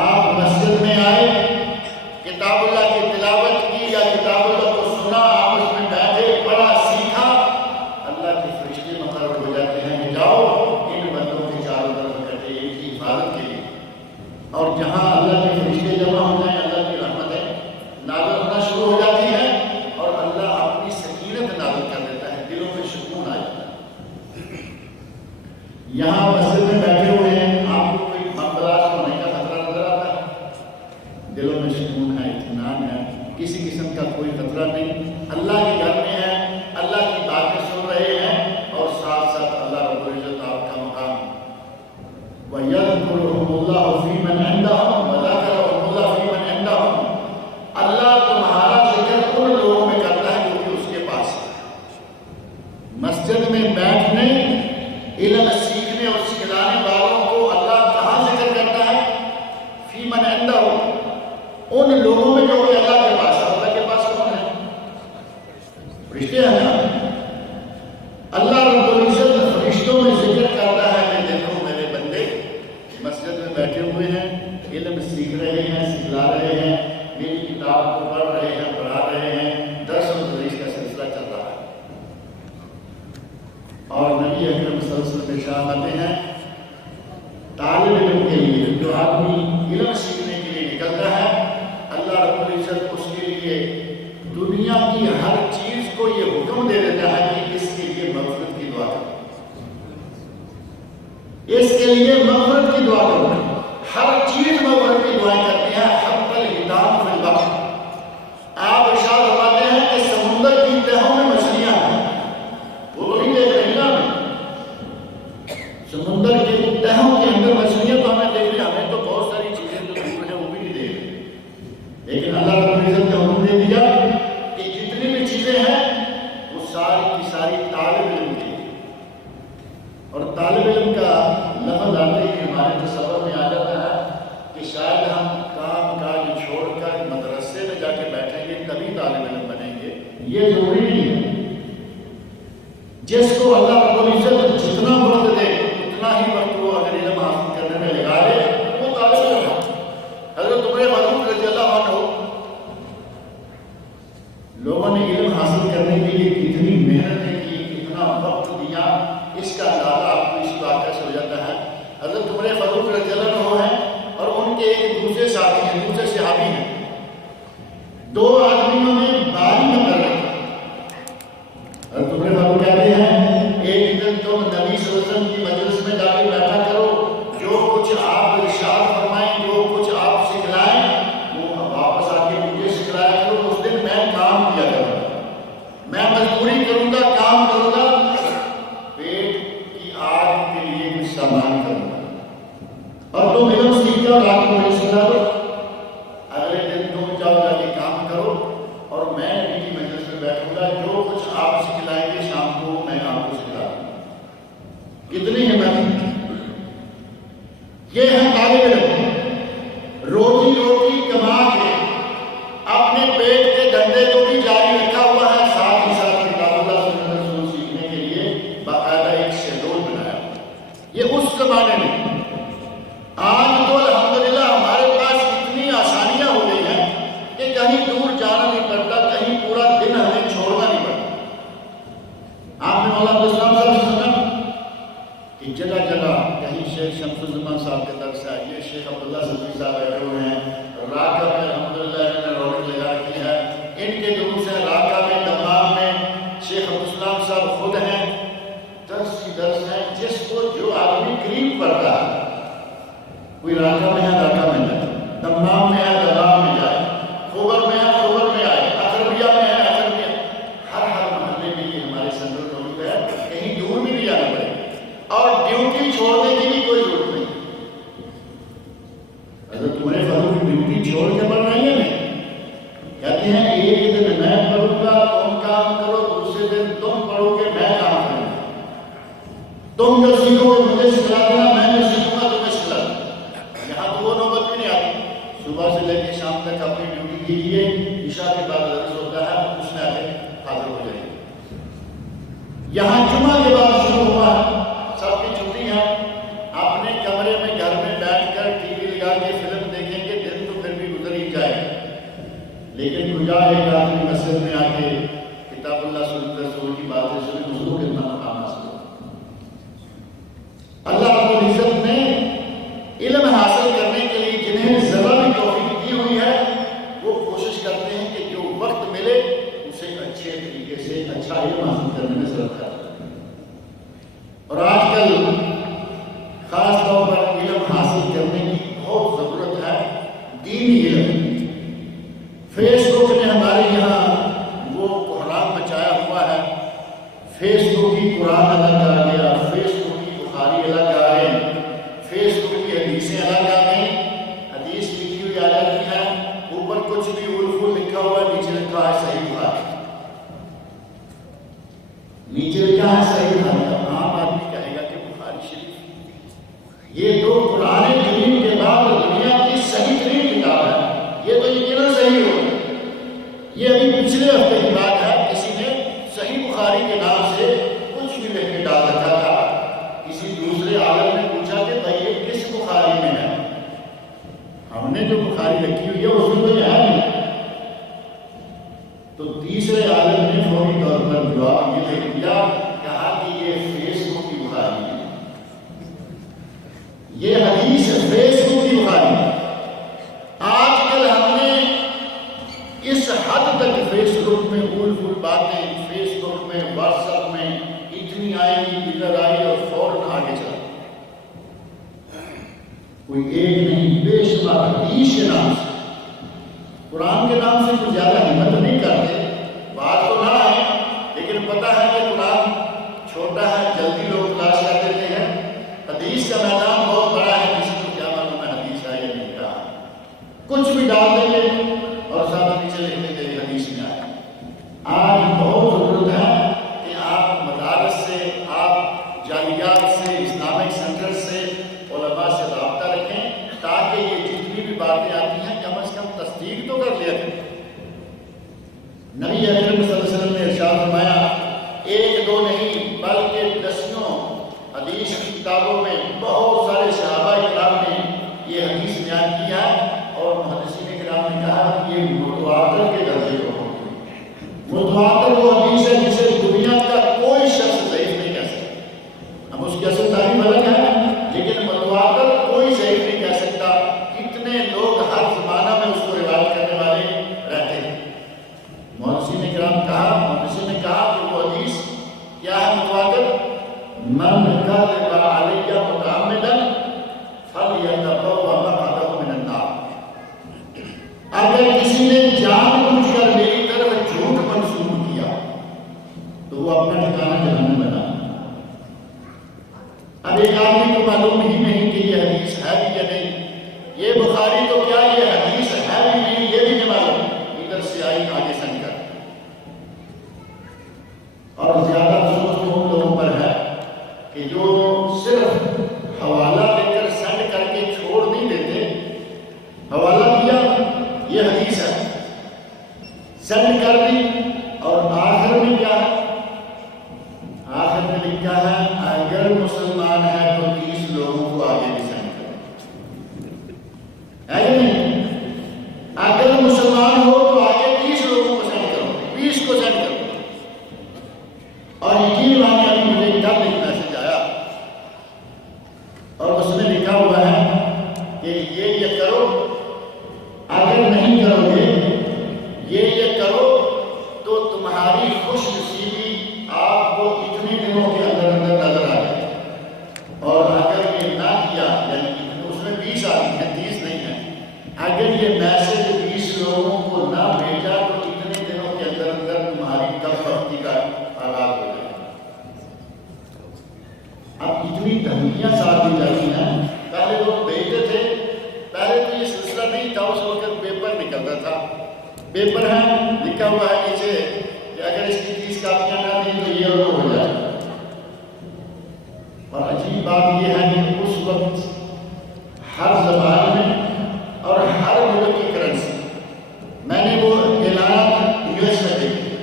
آپ مسجد میں آئے، کتاب اللہ کی تلاوت کی یا کتاب اللہ کو سنا، آپ اس میں بیٹھے، پڑھا، سیکھا، اللہ کے فرشتے مقرر ہو جاتے ہیں کہ جاؤ ان بندوں کے چاروں طرف اکٹھے ان کی حفاظت کے لیے. اور جہاں اللہ کے فرشتے جمع ہو جائیں، اللہ کی رحمتیں نازل ہونا شروع ہو جاتی ہیں اور اللہ اپنی سکینت نازل کر دیتا ہے، دلوں میں سکون آ جاتا ہے. یہاں مسجد میں بیٹھے ہوئے ہیں، آپ کو کوئی بمبلاس ہونے کا خطرہ نظر آتا ہے؟ دلوں میں سکون ہے، اطمینان ہے، کسی قسم کا کوئی خطرہ نہیں. اللہ کے گھر میں ہیں، اللہ کی باتیں سن رہے ہیں اور ساتھ ساتھ اللہ رب العزت آپ کا مقام. وَيَذْكُرُهُمُ اللَّهُ فِي مَنْ عِندَهُمْ وَذَكَرَهُمُ اللَّهُ فِي مَنْ عِندَهُمْ، اللہ تمہارا ذکر ان لوگوں میں کرتا ہے جو کہ اس کے پاس ہے. مسجد میں بیٹھنے، علم سیکھنے اور سکھلانے والوں کو اللہ کہاں ذکر کرتا ہے؟ فی من عندہ، ان لوگوں میں جو کہ اللہ کے پاس ہے. اللہ کے پاس کون ہے؟ فرشتے ہیں نا. اللہ رب العزت فرشتوں میں ذکر کرتا ہے کہ دیکھو میرے بندے مسجد میں بیٹھے ہوئے ہیں، علم سیکھ رہے ہیں، سکھلا رہے ہیں، میری کتاب کو پڑھ رہے ہیں، پڑھا رہے ہیں، درس و تدریس کا سلسلہ چل رہا ہے. اور نبی اکرم صلی اللہ علیہ وسلم ارشاد آتے ہیں طالب علم کے لیے، جو آدمی علم سیکھنے کے لیے نکل طالب علم بنیں گے یہ ضروری نہیں ہے. جس کو اللہ رب العزت جتنا وقت دے اتنا ہی وقت وہ اگر علم حاصل کرنے میں لگا لے وہ طالب علم ہے. حضرت عمر فاروق رضی اللہ عنہ لوگوں نے علم حاصل کرنے کے لیے کتنی محنتیں کی، کتنا وقت دیا، اس کا اندازہ آپ کو اس واقعہ سے ہو جاتا ہے. حضرت عمر فاروق رضی اللہ عنہ ہیں اور ان کے ایک دوسرے ساتھی ہیں، دوسرے صحابی ہیں. دو آدمیوں نے باری میں کر رکھا. حضرت عمر فاروق کہتے ہیں ایک دن تم نبی صلی اللہ علیہ وسلم کی مجلس میں جا کے بیٹھا کرو، جو کچھ آپ ارشاد فرمائیں، جو کچھ آپ سکھلائیں وہ واپس آ کے مجھے سکھلایا کرو. اس دن میں کام کیا کروں گا، میں مزدوری کروں گا، کام کروں گا، پیٹ کی آگ کے لیے کچھ سامان کروں گا. اور تم علم سیکھو اور آپ کو مجھے سکھلا دو. اگلے دن تم جاؤ جا کے کام کرو اور میں نبی کی مجلس میں بیٹھوں گا، جو کچھ آپ سکھلائیں گے شام کو میں آپ کو سکھلا دوں گا. کتنی ہمت! یہ ہے طالب علم، روزی کما کے اپنے پیٹ کے دھندے کو بھی جاری رکھا ہوا ہے، ساتھ ہی ساتھ کتاب اللہ سنت رسول سیکھنے کے لیے باقاعدہ ایک شیڈول بنایا. یہ اس زمانے میں. آج تو الحمدللہ ہمارے پاس اتنی آسانیاں ہو گئی ہیں کہ کہیں دور جانا نہیں پڑتا، کہیں پورا دن ہمیں چھوڑنا نہیں پڑتا. آپ نے مولانا عبدالسلام صاحب سے سنا کہ جگہ جگہ کہیں شیخ شمس الزمان صاحب کے درس ہے، یہ شیخ عبداللہ صدیقی صاحب بیٹھے ہوئے ہیں، راکہ میں الحمدللہ انہوں نے رونق لگا رکھی ہے. ان کے دروس ہیں راکہ میں، دمام میں شیخ عبدالسلام صاحب خود ہیں. درس ہی درس ہیں، جس کو جو آدمی قریب پڑھتا ہے، کوئی راکہ میں ہے راکہ میں جائے، دمام میں ہے دمام میں جائے، خوبر میں ہے خوبر میں آئے، اقربیہ میں ہے اقربیہ. ہر محلے میں یہ ہمارے سینٹرل موجود ہے، کہیں دور بھی نہیں جانا پڑے اور ڈیوٹی چھوڑنے کی بھی کوئی ضرورت نہیں. حضرت عمر فاروق کی ڈیوٹی چھوڑ کے پڑھ رہی ہیں. کہتے ہیں ایک دن میں پڑھوں گا تم کام کرو، دوسرے دن تم پڑھو گے میں کام کروں گا. تم جو سیکھو گے مجھے سکھلا دینا، میں جو سیکھوں گا تمہیں سکھلا دینا. یہاں تو وہ نوبت بھی نہیں آتی. صبح سے لے کے شام تک اپنی ڈیوٹی کیجیے، عشاء کے بعد درس ہوتا ہے، اس میں آ کے حاضر ہو جائیے. یہاں جمعہ کے بعد شروع ہوا ہے، سب کی چھٹی ہے، اپنے کمرے میں گھر میں بیٹھ کر ٹی وی لگا کے فلم دیکھیں گے، دن تو پھر بھی گزر ہی جائے. لیکن کجا ایک آدمی مسجد میں آ کے کتاب اللہ سنت رسول کی باتیں سنیں، اس کو کتنا مقام حاصل ہو. اللہ رب العزت نے علم حاصل کرنے کے لیے جنہیں ذرا بھی توفیق دی ہوئی ہے وہ کوشش کرتے ہیں کہ جو وقت ملے اسے اچھے طریقے سے اچھا علم حاصل کرنے میں ضرورت ہے. اور آج کل خاص طور پر علم حاصل کرنے کی بہت ضرورت ہے، دینی علم. فیس بک نے ہمارے یہاں وہ کوہرام مچایا ہوا ہے. فیس بک کی قرآن الگ آ گیا، فیس بک کی بخاری الگ آ گئے، فیس بک کی حدیثیں الگ آ گئیں. حدیث لکھی ہوئی آ جاتی ہے، اوپر کچھ بھی الفل لکھا ہوا ہے، نیچے لکھا ہے صحیح بخاری، نیچے لکھا ہے صحیح بخاری. عام آدمی کہے گا کہ بخاری شریف یہ تو قرآن کریم کے بعد دنیا کی صحیح ترین کتاب ہے، یہ تو یقیناً صحیح ہو. یہ ابھی پچھلے ہفتے کی بات ہے، کسی نے صحیح بخاری کے نام سے کچھ بھی لکھ کے ڈال رکھا تھا. کسی دوسرے عالم نے پوچھا کہ بھائی یہ کس بخاری میں ہے؟ ہم نے جو بخاری رکھی ہوئی ہے اس میں تو یہ ہے نہیں. تو تیسرے عالم نے فوری طور پر جواب یہ لکھ دیا، کہا کہ یہ فیس بک کی بخاری ہے، یہ حدیث فیس بک کی بخاری ہے. آج کل ہم نے اس حد تک فیس بک میں پھول پھول باتیں، فیس بک میں واٹس ایپ میں اتنی آئیں گی، ادھر آئی اور فوراً آگے چلا. کوئی ایک نہیں، بے شمار حدیث کے نام سے، قرآن کے نام سے کچھ زیادہ ہمت نہیں کرتے. بات تو نہ آئے لیکن پتہ ہے کہ قرآن چھوٹا ہے، جلدی لوگ تلاش کر دیتے ہیں. حدیث کا میدان بہت بڑا ہے، کسی کو کیا معلوم ہے حدیث ہے یا نہیں کہا. کچھ بھی ڈال دیں گے اور ساتھ نیچے لکھ دیں گے حدیث میں آئے. آج بہت ضرورت ہے کہ آپ مدارس سے، آپ جامعات سے، اسلامک سینٹر سے، علماء سے رابطہ رکھیں تاکہ یہ جتنی بھی باتیں آتی ہیں کم از کم تصدیق تو کر لیا کریں. نبی اکرم صلی اللہ علیہ وسلم نے ارشاد فرمایا، ایک دو نہیں بلکہ دسیوں حدیث کی کتابوں میں بہت سارے صحابہ کرام نے یہ حدیث بیان کیا اور محدثین کرام نے کہا کہ یہ متواتر کے درجے کو ہوگی۔ متواتر وہ حدیث ہے جسے دنیا کا کوئی شخص ضعیف نہیں کہہ سکتا۔ اب اس کی اصل تعریف الگ ہے، لیکن متواتر کوئی ضعیف نہیں کہہ سکتا۔ اتنے لوگ ہر زمانہ میں اس کو روایت کرنے والے رہتے ہیں۔ محدثین نے کہا کہ وہ حدیث کیا ہے متواتر؟ من کذب علی متعمدا فلیتبوأ مقعدہ من النار۔ اگر کسی نے جان بوجھ کر میری طرف جھوٹ منسوب کیا تو وہ اپنا ٹھکانہ جہنم بنا۔ اب ایک آدمی کو معلوم ہی نہیں کہ یہ حدیث ہے بھی یا نہیں، یہ بخاری تو کیا یہ حدیث ہے بھی نہیں یہ بھی نہیں معلوم، ادھر سے آئی آگے سن کر۔ اور زیادہ افسوس تو ان لوگوں پر ہے کہ جو صرف حوالہ لے کر سینڈ کر کے چھوڑ نہیں دیتے۔ حوالہ دیا یہ حدیث ہے، سینڈ کر دی، اور آخر میں کیا ہے؟ آخر میں لکھا ہے اگر مسلمان ہے تو 30 لوگوں کو آگے بھی سینڈ کرو، ہے یا نہیں؟ اگر مسلمان ہو تو آگے 30 لوگوں کو سینڈ کرو، 20 کو سینڈ کرو۔ اور یقین مانے ابھی مجھے کل ایک میسج آیا اور اس میں لکھا ہوا ہے کہ یہ کرو، اگر نہیں کرو گے یہ کرو تو تمہاری خوش نصیبی آپ کو اتنے دنوں کے اندر نظر آ جائے، اور اگر یہ نہ کیا، یعنی اس میں 20 آدمی ہیں 30 نہیں ہے، اگر یہ میسج 20 لوگوں کو نہ بھیجا تو اتنے دنوں کے اندر تمہاری کب وقتی کا آغاز ہو جائے۔ اب اتنی دھمکیاں ساتھ دی جاتی ہیں۔ پہلے لوگ بھیجتے تھے، پہلے تو یہ سلسلہ نہیں تھا، اس وقت پیپر نکلتا تھا، پیپر ہے لکھا ہوا ہے نیچے کہ اگر اس کی 30 کاپیاں نہ دیں تو یہ وہ ہو جائے۔ اور عجیب بات یہ ہے کہ اس وقت ہر زبان میں اور ہر ملک کی کرنسی، میں نے وہ اعلانات انگلش میں دیکھے،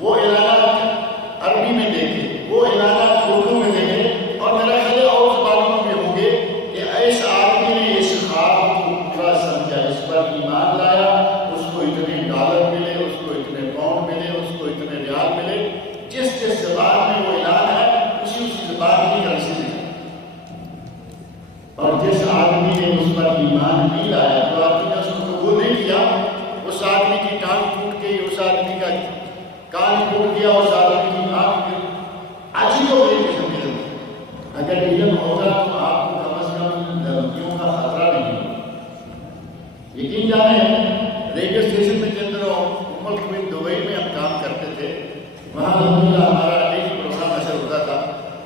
وہ اعلانات عربی میں دیکھے، وہ اعلانات اردو میں دیکھے، اور میرا خیال ہے اور زبانوں میں ہوں گے کہ ایسا آدمی نے اس خواب کو پورا سمجھا، اس پر ایمان لایا، اس کو اتنے ڈالر ملے، اس کو اتنے پاؤنڈ ملے، اس کو اتنے ریال ملے، جس جس زبان میں وہ اعلان ہے اسی زبان کی کرنسی سے۔ اور جس آدمی نے اس پر ایمان نہیں لایا، جو آدمی نے اس کو قبول نہیں کیا، اس آدمی کی ٹانگ ٹوٹ گئی، اس آدمی کا کان ٹوٹ گیا، اس آدمی کی آنکھ عجیب ہو گئی قسم کی۔ اگر علم ہوگا تو آپ کو کم از کم دھمکیوں کا خطرہ نہیں ہوگا۔ یقین جانیں ریڈیو اسٹیشن میں جن دنوں ملک میں دبئی میں ہم کام کرتے تھے، وہاں الحمدللہ ہمارا ایک پروگرام ایسا ہوتا تھا،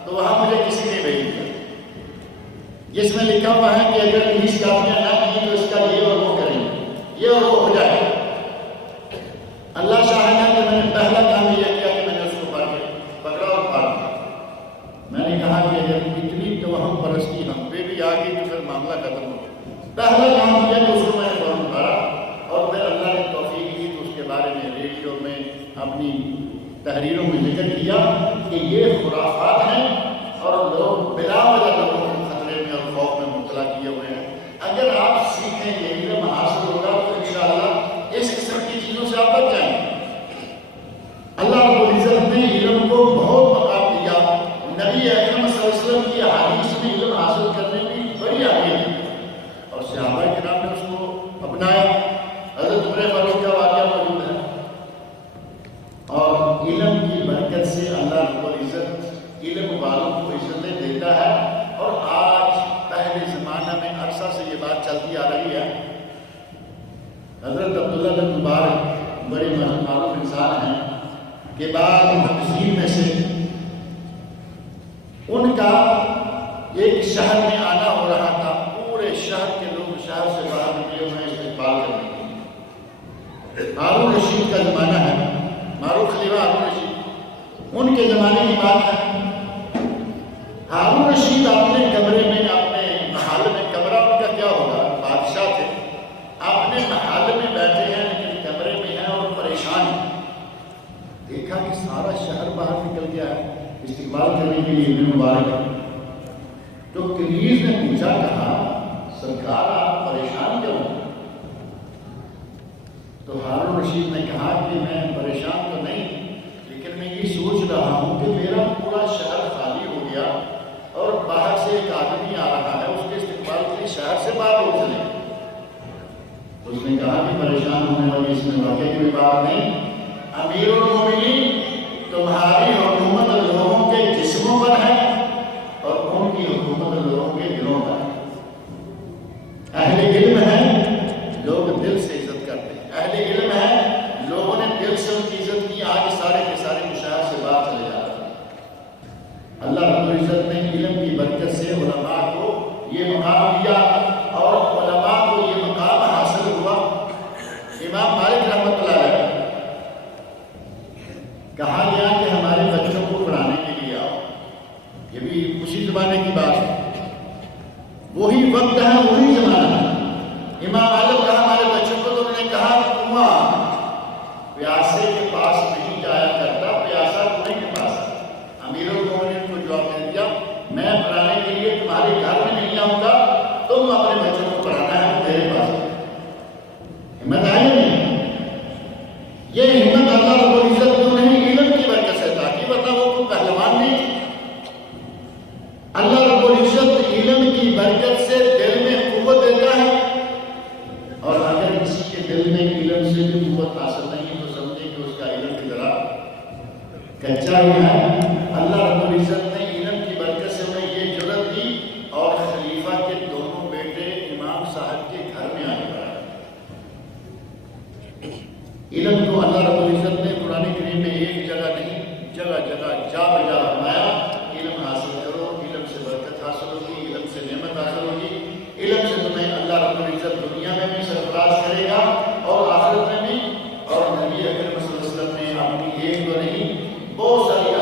تو وہاں مجھے کسی نے بھیج دیا جس میں لکھا ہوا ہے کہ اگر 20 کاپیاں نہ کی تو اس کا یہ اور وہ کریں گے، یہ اور وہ ہو جائے۔ اللہ شاہد ہے کہ میں نے پہلا کام یہ کیا کہ میں نے اس کو پکڑا اور پاڑ دیا۔ میں نے کہا کہ اگر اتنی توہم پرستی ہم پہ بھی آ گئی تو پھر معاملہ ختم ہو گیا۔ پہلا کام کیا کہ اس کو میں نے فوراً پاڑا، اور پھر اللہ نے توفیق دی تو اس کے بارے میں ریڈیو میں اپنی تحریروں میں ذکر کیا کہ یہ خرافات ہیں اور لوگ بلا وجہ لوگوں کو خطرے میں اور خوف میں مبتلا کیے ہوئے ہیں۔ اگر آپ سیکھیں گے، علم حاصل ہوگا تو انشاءاللہ اس قسم کی چیزوں سے آپ بچ جائیں گے۔ اللہ رب العزت نے علم کو بہت مقام دیا۔ نبی اکرم صلی اللہ علیہ وسلم کی احادیث میں علم حاصل کرنے کی بڑی اہمیت ہے، اور صحابہ کرام نے اس کو اپنایا۔ حضرت عمر فاروق کا واقعہ موجود ہے، اور علم کی برکت سے اللہ رب العزت علم والوں کو عزتیں دیتا ہے۔ اور آج پہلے زمانہ میں عرصہ سے یہ بات چلتی آ رہی ہے۔ حضرت عبداللہ بن مبارک بڑے معروف انسان ہیں کہ بعد محدثین میں سے ان کا ایک شہر میں آنا ہو رہا تھا، پورے شہر کے لوگ شہر سے باہر نکلے ہوئے استقبال کرنے کے لیے۔ ہارون رشید کا زمانہ ہے، معروف خلیفہ ہارون رشید، ان کے زمانے کی بات ہے۔ ہارون رشید اپنے کمرے میں، اپنے محل میں، کمرہ ان کا کیا ہوگا، بادشاہ تھے، اپنے محل میں بیٹھے ہیں لیکن کمرے میں ہیں اور پریشان ہیں۔ باہر نکل گیا ہے استقبال کرنے کے لیے ابن مبارک. تو کنیز نے پوچھا, کہا سرکار آپ پریشان کیوں؟ تو ہارون رشید نے کہا کہ میں پریشان تو نہیں, لیکن میں یہ سوچ رہا ہوں کہ میرا پورا شہر خالی ہو گیا اور باہر سے ایک آدمی آ رہا ہے, اس کے استقبال کے لیے شہر سے باہر ہو چلے. اس نے کہا کہ پریشان ہونے والی اس میں واقعی کوئی بات نہیں. امیر المومنین تمہاری حکومت لوگوں کے جسموں پر ہے اور ان کی حکومت لوگوں کے دلوں پر ہے. اہل علم ہے, لوگ دل سے عزت کرتے ہیں. اہل علم ہے, لوگوں نے دل سے ان کی عزت کی, آج سارے کے سارے مشاہد سے باہر چلے جا رہے ہیں. اللہ رب العزت نے علم کی برکت سے علماء کو یہ مقام دیا اور علماء کو یہ مقام حاصل ہوا. امام مالک رحمۃ اللہ علیہ کہا گیا کہ ہمارے بچوں کو پڑھانے کے لیے آؤ. یہ بھی اسی زمانے کی بات ہے, وہی وقت ہے, وہی زمانہ ہے. امام مالک کہا ہمارے بچوں کو, تو انہوں نے کہا کنواں پیاسے کے پاس نہیں جایا کرتا, پیاسا کنویں کے پاس. امیر المومنین کو جواب دے دیا, میں پڑھانے کے لیے تمہارے گھر میں نہیں آؤں گا, تم اپنے بچوں کو پڑھانا ہے میرے پاس. ہمت آئی نہیں. یہ ہمت اللہ رب العزت کیوں نہیں؟ علم کی برکت سے تھا. کہ بتا وہ کوئی پہلوان نہیں تھی. اللہ رب العزت علم کی برکت سے دل میں قوت دیتا ہے, اور اگر کسی کے دل میں علم سے بھی قوت حاصل نہیں تو سمجھے کہ اس کا علم کی طرح کچا ہی ہے. اللہ رب العزت نے علم کی برکت سے انہیں یہ جرأت دی اور خلیفہ کے دونوں بیٹے امام صاحب کے گھر میں آنے پڑا. علم کو اللہ رب العزت نے قرآن کریم میں ایک جگہ نہیں, جگہ جگہ جا بجا فرمایا. علم حاصل کرو, علم سے برکت حاصل ہوگی, علم سے نعمت حاصل ہوگی. علم سے تمہیں اللہ رب العزت دنیا میں بھی سرفراز کرے گا اور آخرت میں بھی. اور نبی اکرم صلی اللہ علیہ وسلم نے اپنی ایک تو نہیں بہت ساری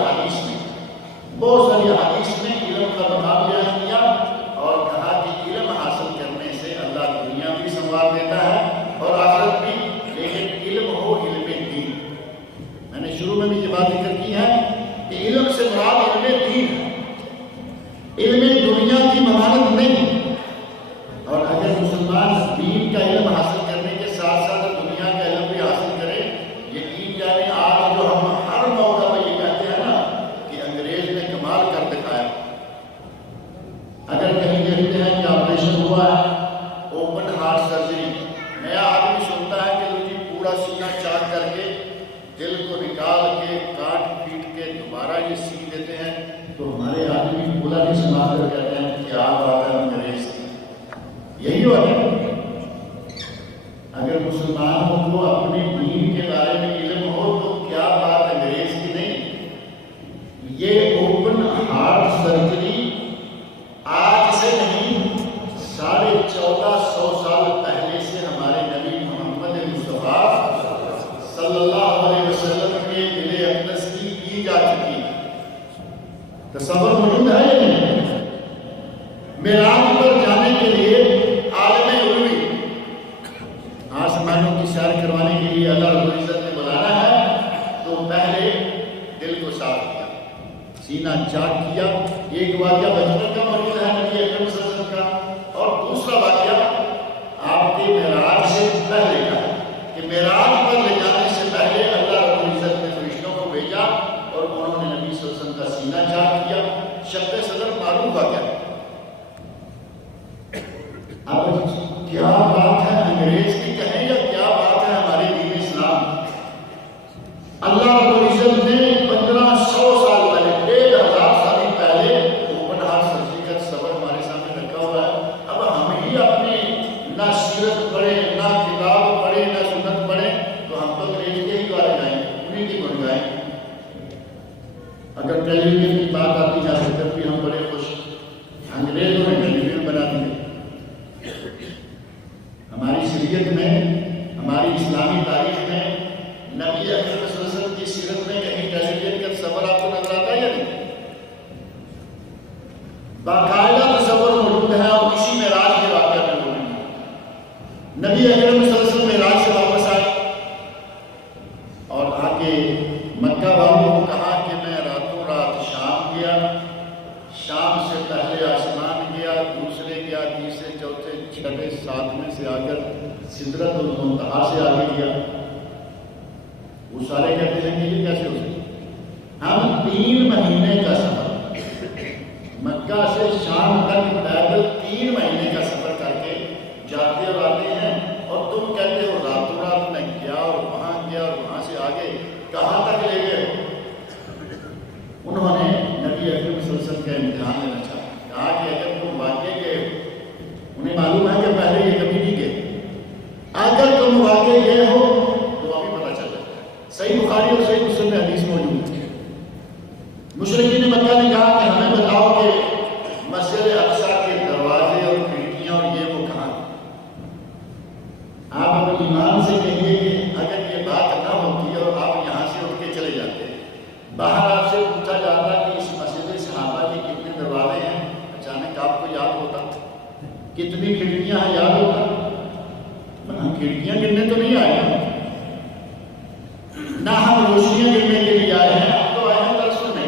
احادیث میں علم کا مقام بیان کیا اور کہا کہ علم حاصل کرنے سے اللہ دنیا بھی سنوار دیتا ہے اور آخرت بھی. لیکن علم ہو علم دین. میں نے شروع میں بھی یہ بات ذکر کی ہے کہ علم سے مراد علم دین ہے, علم دنیا کی ممانت نہیں. اور اگر مسلمان دین کا علم حاصل کرنے کے ساتھ ساتھ دنیا کا علم بھی حاصل کرے, یقین جانے آج جو ہم ہر موقع پہ یہ کہتے ہیں نا کہ انگریز نے کمال کر دکھایا. اگر کہیں دیکھتے ہیں کہ آپریشن ہوا ہے, اوپن ہارٹ سرجری, نیا آدمی سنتا ہے کہ لوگ پورا سینہ چاک کر کے دل کو نکال کے کاٹ پیٹ کے دوبارہ یہ سی دیتے ہیں, تو ہمارے آدمی پورا نہیں سنا کر کہتے ہیں کیا بات ہے انگریز کی. یہی بات ہے. اگر مسلمانوں کو اپنے دین کے بارے میں علم ہو تو کیا بات انگریز کی نہیں. یہ اوپن ہارٹ سرجری آج سے نہیں 1450 سال پہلے سے ہمارے نبی محمد مصطفیٰ صلی اللہ علیہ وسلم کے دل اقدس کی جا چکی ہے. تصور موجود ہے یا نہیں؟ معراج پر جانے کے لیے عالم علوی آسمانوں کی سیر کروانے کے لیے اللہ رب العزت نے بلانا ہے تو پہلے دل کو صاف کیا, سینہ چاک کیا. ایک واقعہ بچپن کا موجود ہے نبی اکرم صلی اللہ علیہ وسلم کا, اور دوسرا واقعہ آپ کے معراج سے پہلے کا ہے کہ معراج پر لے جانے سے پہلے اللہ رب العزت نے فرشتوں کو بھیجا اور انہوں نے نبی صلی اللہ علیہ وسلم کا سینہ چاک کیا. شق صدر معلوم واقعہ. اب کیا بات ہے انگریز کی کہیں یا کیا بات ہے ہمارے دین اسلام. اللہ رب العزت نے 1500 سال پہلے 1000 سال پہلے اوپن ہارٹ سرجری کا صبر ہمارے سامنے رکھا ہوا ہے. اب ہم ہی اپنی نہ سیرت پڑھیں, نہ کتاب پڑھیں, نہ سنت پڑھیں, تو ہم تو انگریز کے ہی گانے گائیں, انہیں کی گن گائیں. اگر ٹیلی ویژن کی بات آتی ہے تو بھی ہم بڑے خوش. انگریزوں نے ٹیلی ویژن بنا دیے. ہماری شریعت میں, ہماری اسلامی تاریخ میں, نبی اکرم صلی اللہ علیہ وسلم کی سیرت میں کہیں ٹیلی ویژن کا تصور آپ کو نظر آتا ہے یا نہیں؟ باقاعدہ تصور موجود ہے اور اسی معراج کے واقعہ میں موجود ہے. نبی اکرم صلی اللہ علیہ وسلم معراج سے واپس آئے اور آ کے مکہ والوں کو کہا کہ میں سدرت المنتہا سے آگے کیا، وہ سارے کہتے ہیں کہ یہ کیسے ہو سکتا؟ ہم 3 مہینے کا سفر مکہ سے شام تک پیدل 3 مہینے کا سفر کر کے جاتے اور آتے ہیں، اور تم کہتے ہو راتوں رات میں گیا اور وہاں گیا اور وہاں سے آگے کہاں تک لے گئے ہو؟ انہوں نے نبی اکرم صلی اللہ علیہ وسلم کا امتحان لینا چاہا، کہا کہ اگر تم واقعی گئے ہو، انہیں معلوم ہے کہ پہلے یہ کبھی نہیں گئے، اگر تم واقعی گئے ہو تو ابھی پتہ چل جائے گا۔ صحیح بخاری اور صحیح مسلم میں حدیث موجود ہے۔ مشرکین مکہ نے کہا کہ ہمیں بتاؤ کہ مسجد اقصیٰ کے دروازے اور کھڑکیاں اور یہ وہ کہاں ہیں؟ آپ اپنے ایمان سے کہیے کہ اگر یہ بات نہ ہوتی اور آپ یہاں سے اٹھ کے چلے جاتے، باہر آپ سے پوچھا جاتا کہ اس مسجد صحابہ کے کتنے دروازے ہیں، اچانک آپ کو یاد ہوتا، کتنی کھڑکیاں ہیں یاد ہوتا؟ ہم کھڑکیاں گننے تو نہیں آئے ہیں، نہ ہم روشنیاں گننے کے لیے آئے ہیں، ہم تو آئے ہیں درس سننے۔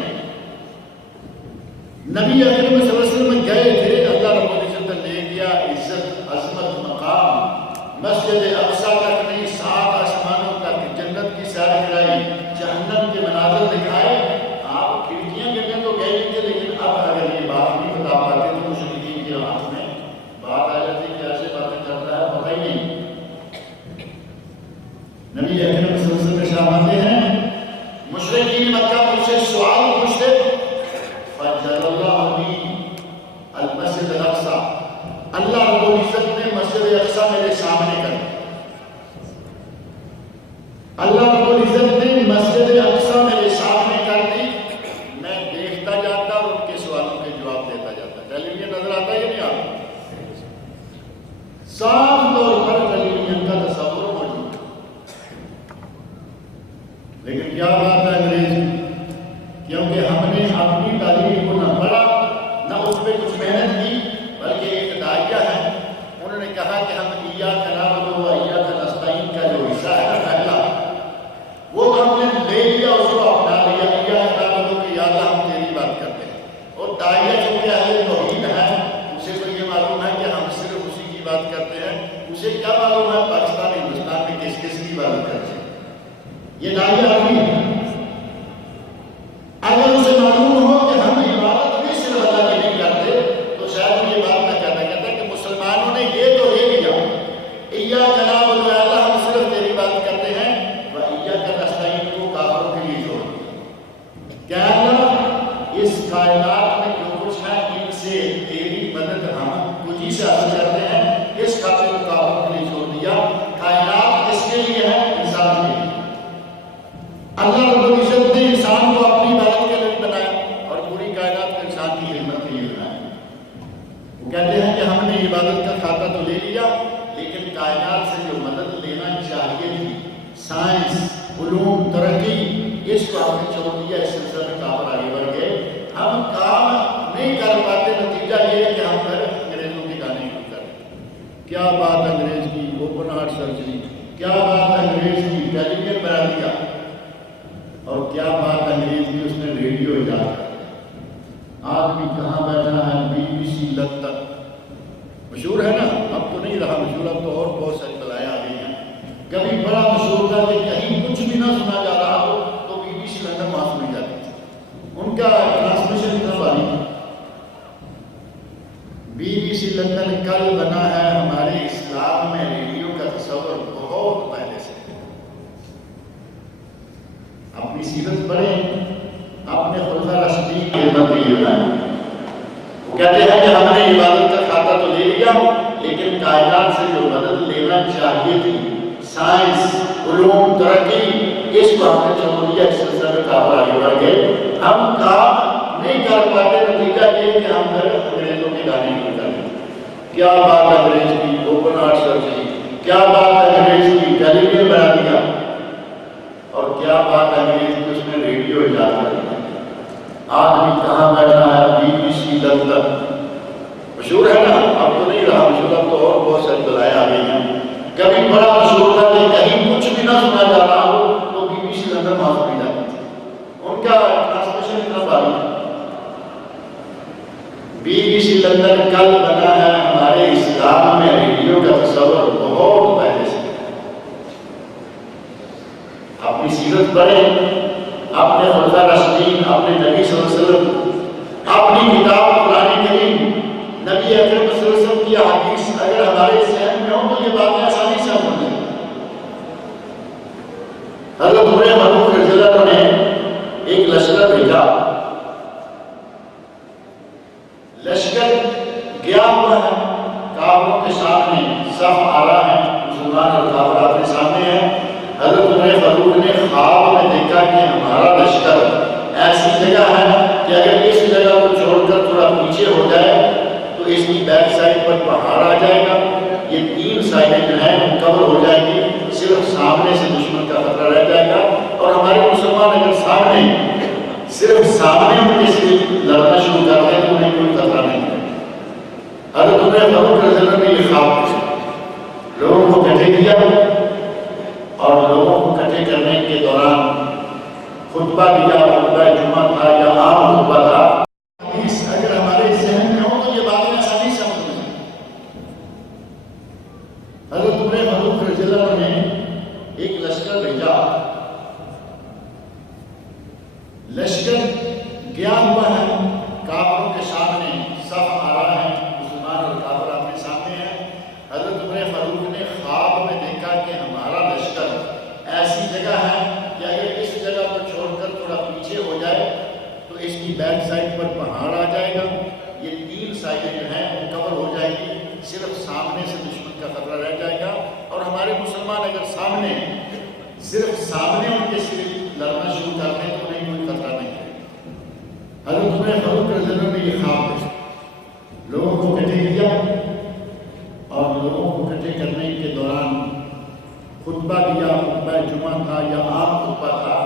نبی اکرم صلی اللہ علیہ وسلم گئے تھے، اللہ رب العزت نے لے گیا، عزت عظمت مقام مسجد اقصیٰ تک نہیں، 7 آسمانوں تک، جنت کی سیر کرائی، جہنم کے مناظر دکھائے۔ آپ کھڑکیاں گننے تو گئے نہیں تھے، لیکن اب اگر یہ بات نہیں بتا پاتے تو مشرکین کے ہاتھ میں بات آ جاتی کہ ایسے باتیں کرتا ہے پتہ ہی نہیں۔ نبی اکرم صلی اللہ علیہ وسلم فرماتے ہیں مشرکین مکہ مجھ سے سوال پوچھتے، فجر اللہ بی المسجد الاقصیٰ، اللہ رب العزت نے مسجد اقصیٰ میرے سامنے کر دی، اللہ رب العزت نے مسجد اقصیٰ میرے سامنے کر دی، میں دیکھتا جاتا اور ان کے سوالوں کے جواب دیتا جاتا۔ ٹیلی ویژن نظر آتا ہے یا نہیں آتا؟ صاف طور پر ٹیلی ویژن کا تصور موجود ہے، لیکن کیا بات ہے انگریز کی، کیونکہ ہم نے اپنی تعلیم کو نہ پڑھا نہ اس پہ کچھ محنت کی، بلکہ ایک داعیہ ہے، انہوں نے کہا کہ ہم ایاک نعبد و ایاک نستعین کا جو حصہ ہے پہلا، وہ ہم نے لے لیا، اس کو اپنا لیا، ایاک نعبد و کہ یا اللہ ہم تیری بات کرتے ہیں، اور داعیہ چونکہ اہل توحید ہے، اسے تو یہ معلوم ہے کہ ہم صرف اسی کی بات کرتے ہیں، اسے کیا معلوم ہے پاکستان ہندوستان میں کس کس کی بات کرتے ہیں؟ یہ داعیہ آدمی ہے، اگر اسے معلوم ہو کہ ہم عبادت بھی صرف اللہ کی نہیں کرتے تو شاید وہ یہ بات نہ کہتا کہ مسلمانوں نے یہ تو لے لیا، ایاک نعبد و اللہ ہم صرف تیری بات کرتے ہیں، و ایاک نستعین کو کافروں کے لیے چھوڑ دیا کہ اللہ اس کائنات میں جو کچھ ہے ان سے تیری مدد ہم کچھ ہی سے حاصل کرتے ہیں، اس خاطر کو کافروں کے لیے چھوڑ دیا۔ کائنات کس کے لیے ہے؟ انسان کے لیے۔ اللہ رب العزت نے انسان کو اپنی عبادت کے لیے بنایا اور پوری کائنات کو انسان کی خدمت کے لیے بنایا۔ وہ کہتے ہیں کہ ہم نے عبادت کا کھاتا تو لے لیا، لیکن کائنات سے جو مدد لینا چاہیے تھی، سائنس، علوم، ترقی، اس کو ہم نے چھوڑ دیا، اس سلسلے میں کافر آگے بڑھ گئے، ہم کام نہیں کر پاتے، نتیجہ یہ ہے کہ ہم پھر انگریزوں کے گانے کی کرتے ہیں۔ کیا بات انگریز کی اوپن ہارٹ سرجری، کیا بات انگریز کی ٹیلی ویژن بنا دیا، اور کیا بات انگریز کی اس نے ریڈیو ایجاد کر۔ آدمی کہاں بیٹھا ہے، BBC لندن، مشہور ہے نا، اب تو نہیں رہا مشہور، اب تو اور بہت ساری بلائیں آ گئی ہیں۔ کبھی بڑا مشہور تھا کہ کہیں کچھ بھی نہ سنا جا رہا ہو تو BBC لندن وہاں سنی جاتی تھی، ان کا ٹرانسمیشن اتنا بھاری تھا۔ BBC لندن کل بنا ہے، ہمارے اسلام میں ریڈیو کا تصور بہت پہلے سے۔ اپنی سیرت پڑھیں، اپنے خلفاء راشدین کی خدمت کے لیے بنائیں۔ وہ کہتے ہیں کہ ہم نے عبادت کا کھاتا تو لے لیا، لیکن کائنات سے جو مدد لینا چاہیے تھی، سائنس، علوم، ترقی، اس کو ہم نے چھوڑ دیا، اس سلسلے میں کافر آگے بڑھ گئے، ہم کام نہیں کر پاتے، نتیجہ یہ کہ ہم پھر انگریزوں کے گانے کی کرتے ہیں۔ کیا بات انگریز کی اوپن ہارٹ سرجری، کیا بات انگریز کی ٹیلی ویژن بنا دیا، اور کیا بات انگریز کی اس نے ریڈیو ایجاد کر دیا۔ آدمی کہاں بیٹھا ہے، BBC لندن، مشہور ہے نا، اب تو نہیں رہا مشہور، اب تو اور بہت ساری بلائیں آ گئی ہیں۔ کبھی بڑا مشہور تھا کہ کہیں کچھ بھی نہ سنا جا رہا ہو تو BBC لندن وہاں سنی جاتی تھی، ان کا ٹرانسمیشن اتنا بھاری تھا۔ BBC لندن کل بنا ہے، ہمارے اسلام میں ریڈیو کا تصور بہت پہلے اپنی سیرت پڑھیں، اپنے خلفائے راشدین، اپنے نبی صلی اللہ علیہ وسلم، اپنی کتاب قرآن کریم، نبی اکرم صلی اللہ علیہ وسلم کی حدیث اگر ہمارے ذہن میں ہو تو یہ باتیں آسانی سے ہم سمجھیں۔ حضرت عمر فاروق رضی اللہ عنہ نے ایک لشکر بھیجا، لشکر گیا ہوا ہے، کافروں کے سامنے صف آ رہا ہے، مسلمان اور کافر اپنے سامنے ہیں۔ حضرت عمر فاروق نے خواب میں دیکھا کہ ہمارا لشکر ایسی جگہ ہے کہ اگر اس جگہ کو چھوڑ کر تھوڑا پیچھے ہو جائے تو اس کی بیک سائڈ پر پہاڑ آ جائے گا، یہ تین سائڈیں جو ہیں وہ کور ہو جائیں گی، صرف سامنے سے دشمن کا خطرہ رہ جائے گا، اور ہمارے مسلمان اگر صرف سامنے ان کے سے لڑنا شروع کر دیں تو انہیں کوئی خطرہ نہیں ہے۔ حضرت عمر فاروق رضی اللہ عنہ نے یہ خواب پوچھا، لوگوں کو اکٹھے کیا، اور لوگوں کو اکٹھے کرنے کے دوران خطبہ دیا، خطبہ جمعہ تھا یا عام خطبہ تھا، اگر ہمارے ذہن میں ہو تو یہ باتیں آسانی سے سمجھ میں۔ حضرت عمر فاروق رضی اللہ عنہ نے ایک لشکر بھیجا، لشکر گیا ہوا ہے، کافروں کے سامنے صف آ رہا ہے، مسلمان اور کافر اپنے سامنے ہیں۔ حضرت عمر فاروق نے خواب میں دیکھا کہ ہمارا لشکر ایسی جگہ ہے کہ اگر اس جگہ کو چھوڑ کر تھوڑا پیچھے ہو جائے تو اس کی بیک سائڈ پر پہاڑ آ جائے گا، یہ تین سائڈیں جو ہیں وہ کور ہو جائیں گی، صرف سامنے سے دشمن کا خطرہ رہ جائے گا، اور ہمارے مسلمان اگر صرف سامنے ان کے سے لڑنا شروع کر دیں تو انہیں کوئی خطرہ نہیں ہے۔ حضرت عمر فاروق رضی اللہ عنہ نے یہ خواب دیکھا، لوگوں کو اکٹھے کیا، اور لوگوں کو اکٹھے کرنے کے دوران خطبہ دیا، خطبہ جمعہ تھا یا عام خطبہ تھا۔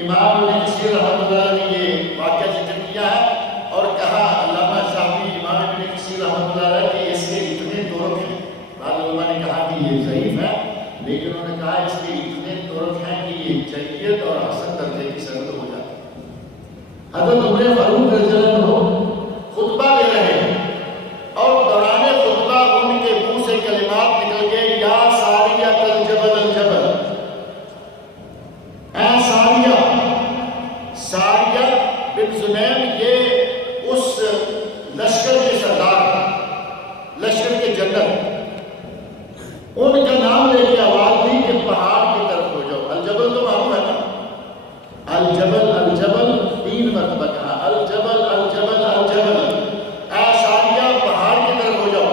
امام ابن کثیر رحمۃ اللہ نے یہ واقعہ ذکر کیا ہے اور کہا، علامہ صاحبی امام ابن کثیر رحمۃ اللہ علیہ کہ اس کے اتنے طرق ہیں، بعض علماء نے کہا کہ یہ ضعیف ہے، لیکن انہوں نے کہا اس کے اتنے طرق ہیں کہ یہ جید اور حسن درجے کی سند ہو جاتی ہے۔ حضرت عمر فاروق رضی اللہ عنہ خطبہ دے رہے ہیں اور دوران خطبہ ان کے منہ سے کلمات نکل گئے، یا ساریہ الجبل الجبل، اے ساریہ، ساریہ بن زنیم یہ اس لشکر کے سردار ہیں، لشکر کے جنرل، ان کا نام لے کے آواز دی کہ پہاڑ کی طرف ہو جاؤ۔ الجبل تو معلوم ہے نا، الجبل الجبل تین مرتبہ کہا، الجبل الجبل الجبل، اے ساریہ پہاڑ کی طرف ہو جاؤ۔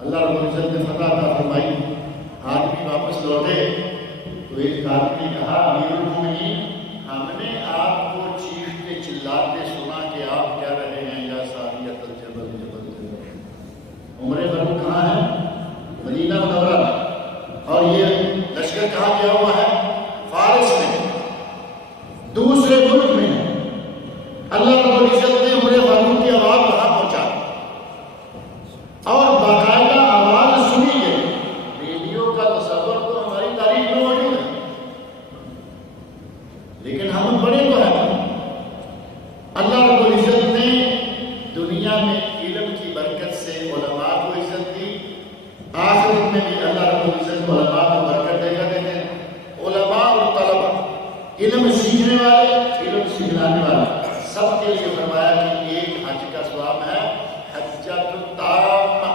اللہ رب العزت نے فتح عطا فرمائی، آدمی واپس لوٹے تو ایک آدمی نے کہا، امیر المومنین، ہم نے آپ کو چیختے چلاتے سنا کہ آپ کہہ رہے ہیں یا ساریۃ الجبل جبل جبل۔ عمر فاروق کہاں ہے؟ مدینہ منورہ میں، اور یہ لشکر کہاں گیا ہوا ہے؟ فارس میں، دوسرے ملک میں۔ اللہ رب العزت نے عمر فاروق کی آواز وہاں پہنچا اور باقاعدہ آواز سنی گئی۔ ریڈیو کا تصور تو ہماری تاریخ میں موجود ہے، لیکن ہم بڑے تو ہیں۔ اللہ رب العزت نے دنیا میں علم کی برکت سے علماء کو عزت دی، آخرت میں بھی اللہ رب العزت کو علماء کو برکت دے کر دیتے ہیں۔ علماء اور طلباء، علم سیکھنے والے، علم سکھلانے والے، سب کے لیے فرمایا کہ ایک حج کا ثواب ہے، حجۃ التامہ،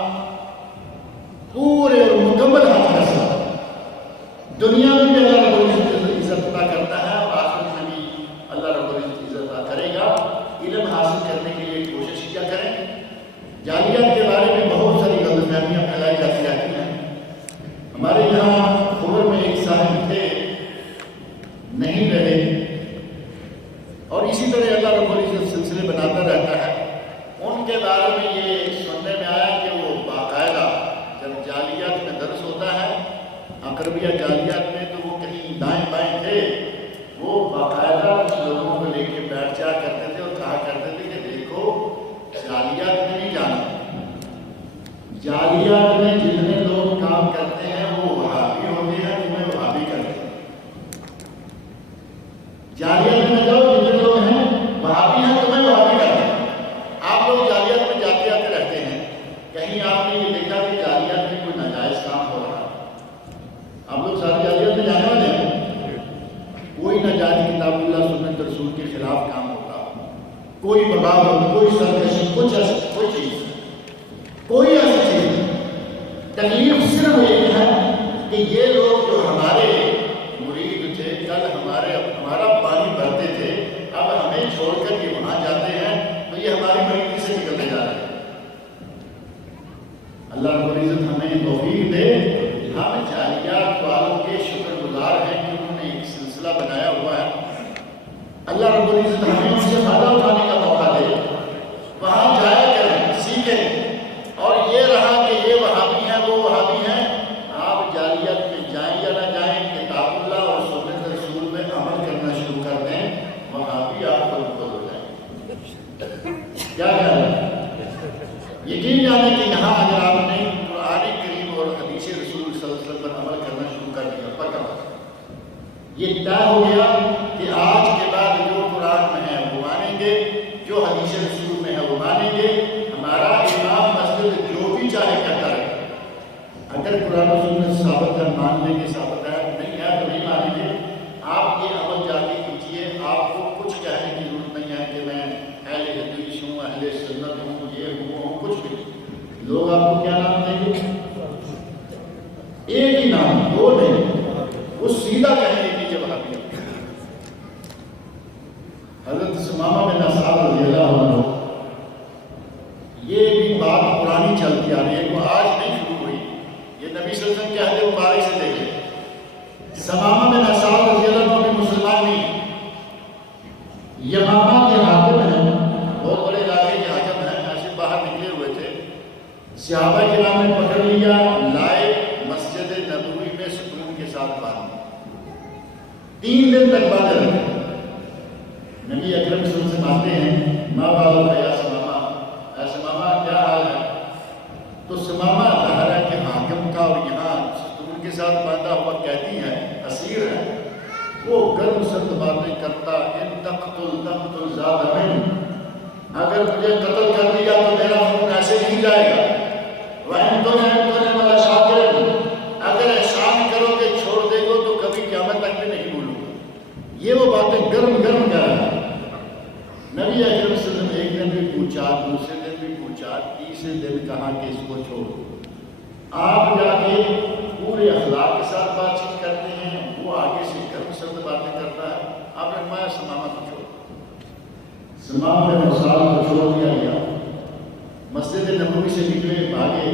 پورے اور مکمل حج کا ثواب۔ دنیا میں بھی اللہ رب العزت عزت عطا کرتا ہے اور آخرت میں بھی اللہ رب العزت عزت عطا کرے گا۔ علم حاصل کرنے کے لیے کوشش کیا کریں۔ جعلیات کے بارے میں بہت ساری غلط فہمیاں پھیلائی جاتی رہتی ہیں۔ ہمارے یہاں خبر میں ایک صاحب تھے، نہیں رہے، اور اسی طرح اللہ رب العزت سلسلے بناتا رہتا ہے۔ ان کے بارے میں یہ سننے میں آیا کہ وہ باقاعدہ جب جعلیات میں درس ہوتا ہے، اقربیہ جعلیات میں، تو وہ کہیں دائیں بائیں تھے، وہ باقاعدہ کچھ لوگوں کو لے کے بیٹھ جا کرتے تھے اور کہا کرتے تھے کہ دیکھو جعلیات میں نہیں جانا، جعلیات میں جتنے لوگ کام کرتے ہیں وہ وہابی ہوتے ہیں، تمہیں وہابی کرتے ہیں۔ جعلیات میں جاؤ، جتنے لوگ ہیں وہابی ہیں، تمہیں وہابی کرتے ہیں۔ آپ لوگ جعلیات میں جاتے آتے رہتے ہیں، کہیں آپ نے یہ دیکھا کہ جعلیات میں کوئی ناجائز کام ہو رہا ہے؟ آپ لوگ سارے جعلیات کوئی بغاوت، کوئی سرکشی، کچھ ایسی کوئی چیز کوئی ایسی چیز نہیں۔ تکلیف صرف یہ ہے کہ یہ لوگ جو ہمارے مرید تھے، کل ہمارا پانی بھرتے تھے، اب ہمیں چھوڑ کر یہ وہاں جاتے ہیں تو یہ ہماری مریضی سے نکلتے جا رہے ہیں۔ اللہ رب العزت ہمیں توفیق دے۔ ہم جاہلیات والوں کے شکر گزار ہیں کہ انہوں نے ایک سلسلہ بنایا ہوا ہے۔ اللہ رب العزت ہمیں ان سے فائدہ اٹھانے کا موقع دے، وہاں جایا کریں، سیکھیں۔ اور یہ رہا کہ یہ وہابی ہیں، وہ وہابی ہیں، آپ جاہلیت میں جائیں یا نہ جائیں، کتاب اللہ اور سنت رسول میں عمل کرنا شروع کر دیں، وہابی آپ کو خود ہو جائیں۔ کیا ہے یقین جانے کہ یہاں اگر آپ نے قرآن کریم اور حدیث رسول صلی اللہ علیہ وسلم پر عمل کرنا شروع کر دیا، پکا یہ طے ہو گیا کہ آج کے بعد جو قرآن میں ہے وہ مانیں گے، جو حدیث رسول میں ہے وہ مانیں گے، ہمارا امام مسجد جو بھی چاہے کرتا رہے۔ اگر قرآن و سنت ثابت ہے ماننے کے ثابت ہے، نہیں ہے تو نہیں مانیں گے۔ آپ یہ عمل جا کے کیجیے، آپ کو کچھ کہنے کی ضرورت نہیں ہے کہ میں اہل حدیث ہوں، اہل سنت ہوں، یہ ہوں، کچھ بھی۔ لوگ آپ کو کیا نام دیں گے؟ ایک ہی نام، دو نہیں، وہ سیدھا کہیں گے کہ یہ وہابی ہے۔ حضرت ثمامہ بن اسعد رضی اللہ عنہ، یہ بھی بات پرانی چلتی آ رہی ہے، وہ آج نہیں شروع ہوئی، یہ نبی صلی اللہ علیہ وسلم کے عہد مبارک سے دیکھ لیں۔ ثمامہ بن اسعد رضی اللہ عنہ بھی مسلمان نہیں، یمامہ کے حاکم ہیں، بہت بڑے علاقے کے حاکم ہیں، ایسے باہر نکلے ہوئے تھے۔ صحابہ کرام نے پکڑ لیا، لائے مسجد نبوی میں ستون کے ساتھ باندھا، 3 دن تک باندھے رکھے۔ نبی اکرم صلی اللہ علیہ وسلم سے مانتے ہیں، ماں باپ یا ثمامہ، اے ثمامہ کیا حال ہے؟ تو ثمامہ ظاہر ہے کہ حاکم تھا اور یہاں ستون کے ساتھ باندھا ہوا قیدی ہے، اسیر ہے، وہ گرم سرد باتیں کرتا، ان تقتل زاد من، اگر مجھے قتل کر دیا تو میرا خون ایسے نہیں جائے گا، وَإِن تُنْعِمْ وَلَا شَاكِرٍ، اگر احسان کرو گے چھوڑ دے گو تو کبھی قیامت تک بھی نہیں بھولوں گا۔ یہ وہ باتیں گرم گرم کر رہا ہے۔ نبی اکرم صلی اللہ علیہ وسلم ایک دن بھی پوچھا، دوسرے دن بھی پوچھا، تیسرے دن کہا کہ اس کو چھوڑ۔ آپ جا کے پورے اخلاق کے ساتھ بات چیت کرتے ہیں، وہ آگے سے گرم سرد باتیں کرتا ہے۔ آپ نے فرمایا ثمامہ کو چھوڑ۔ ثمامہ بن اسعد کو چھوڑ دیا گیا، مسجد نبوی سے نکلے، بھاگے،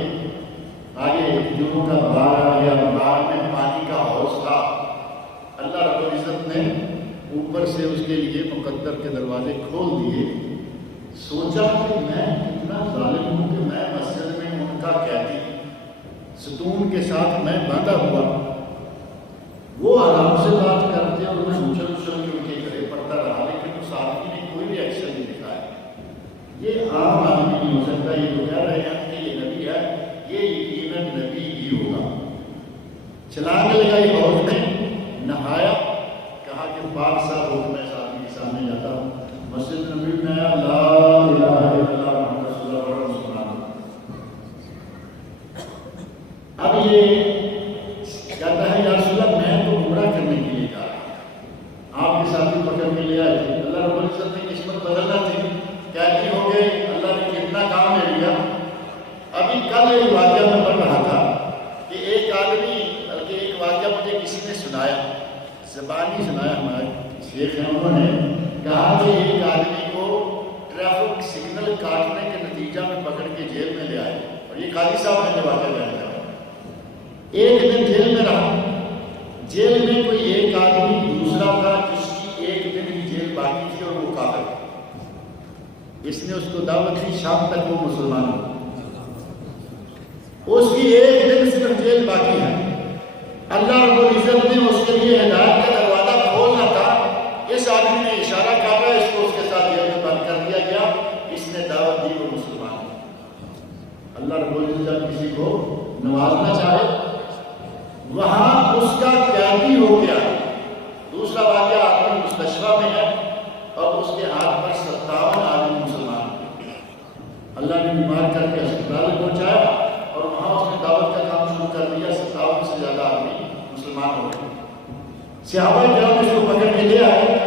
آگے کھجوروں کا باغ آ گیا، باغ میں پانی کا حوض تھا۔ اللہ رب العزت نے اوپر سے اس کے لیے مقدر کے دروازے کھول دیے۔ سوچا کہ میں کتنا ظالم ہوں کہ میں مسجد میں ان کا قیدی، ستون کے ساتھ میں باندھا ہوا، وہ آرام سے بات کرتے اور میں اچھل اچھل کے ان کے گلے پڑتا رہا، لیکن اس آدمی نے کوئی بھی ایکشن نہیں دکھایا۔ یہ عام آدمی نہیں ہو سکتا، یہ جو کہہ رہے ہیں کہ یہ نبی ہے، یہ یقیناً نبی ہی ہوگا۔ چھلانگ لگائی حوض میں، نہایا، کہا کہ پاک صاحب ہو میں اس آدمی کے سامنے جاتا ہوں۔ مسجد نبی میں آیا، لا الہ الا اللہ محمد رسول اللہ صلی اللہ علیہ وسلم۔ اب یہ کہتا ہے یا رسول اللہ میں تو عمرہ کرنے کے لیے جا رہا ہوں، آپ کے ساتھی پکڑ کے لے آئے تھے، اللہ رب العزت نے قسمت بدلنا تھی، قیدی ہو گئے، اللہ نے کتنا کام لے لیا۔ ابھی کل ایک واقعہ میں پڑھ رہا تھا کہ ایک آدمی، بلکہ ایک واقعہ مجھے کسی نے سنایا، زبانی سنایا، ہمارے شیخ ہیں، انہوں نے کہا کہ ایک آدمی کو ٹریفک سگنل کاٹنے کے نتیجہ میں پکڑ کے جیل میں لے آئے، اور یہ قاضی صاحب نے جو واقعہ بیان کیا، ایک دن جیل میں رہا۔ جیل میں کوئی ایک آدمی دوسرا تھا جس کی ایک دن کی جیل باقی تھی اور وہ کافر تھا۔ اس نے اس کو دعوت دی، شام تک وہ مسلمان ہو، اس کی ایک دن صرف جیل باقی ہے۔ اللہ رب العزت نے اس کے لیے ہدایت کا دروازہ کھولنا تھا، اس آدمی نے اشارہ کیا، اس کو اس کے ساتھ جیل میں بند کر دیا گیا، اس نے دعوت دی، وہ مسلمان ہو۔ اللہ رب العزت جب کسی کو نوازنا چاہے، وہاں اس کا قیدی ہو گیا۔ دوسرا واقعہ آدمی مستشفیٰ میں ہے اور اس کے ہاتھ پر 57 آدمی مسلمان، اللہ نے بیمار کر کے اسپتال میں پہنچایا اور وہاں اس نے دعوت کا کام شروع کر دیا۔ 57 سے زیادہ آدمی مسلمان ہو گئے۔ صحابہ کرام اس کو پکڑ کے لے آئے،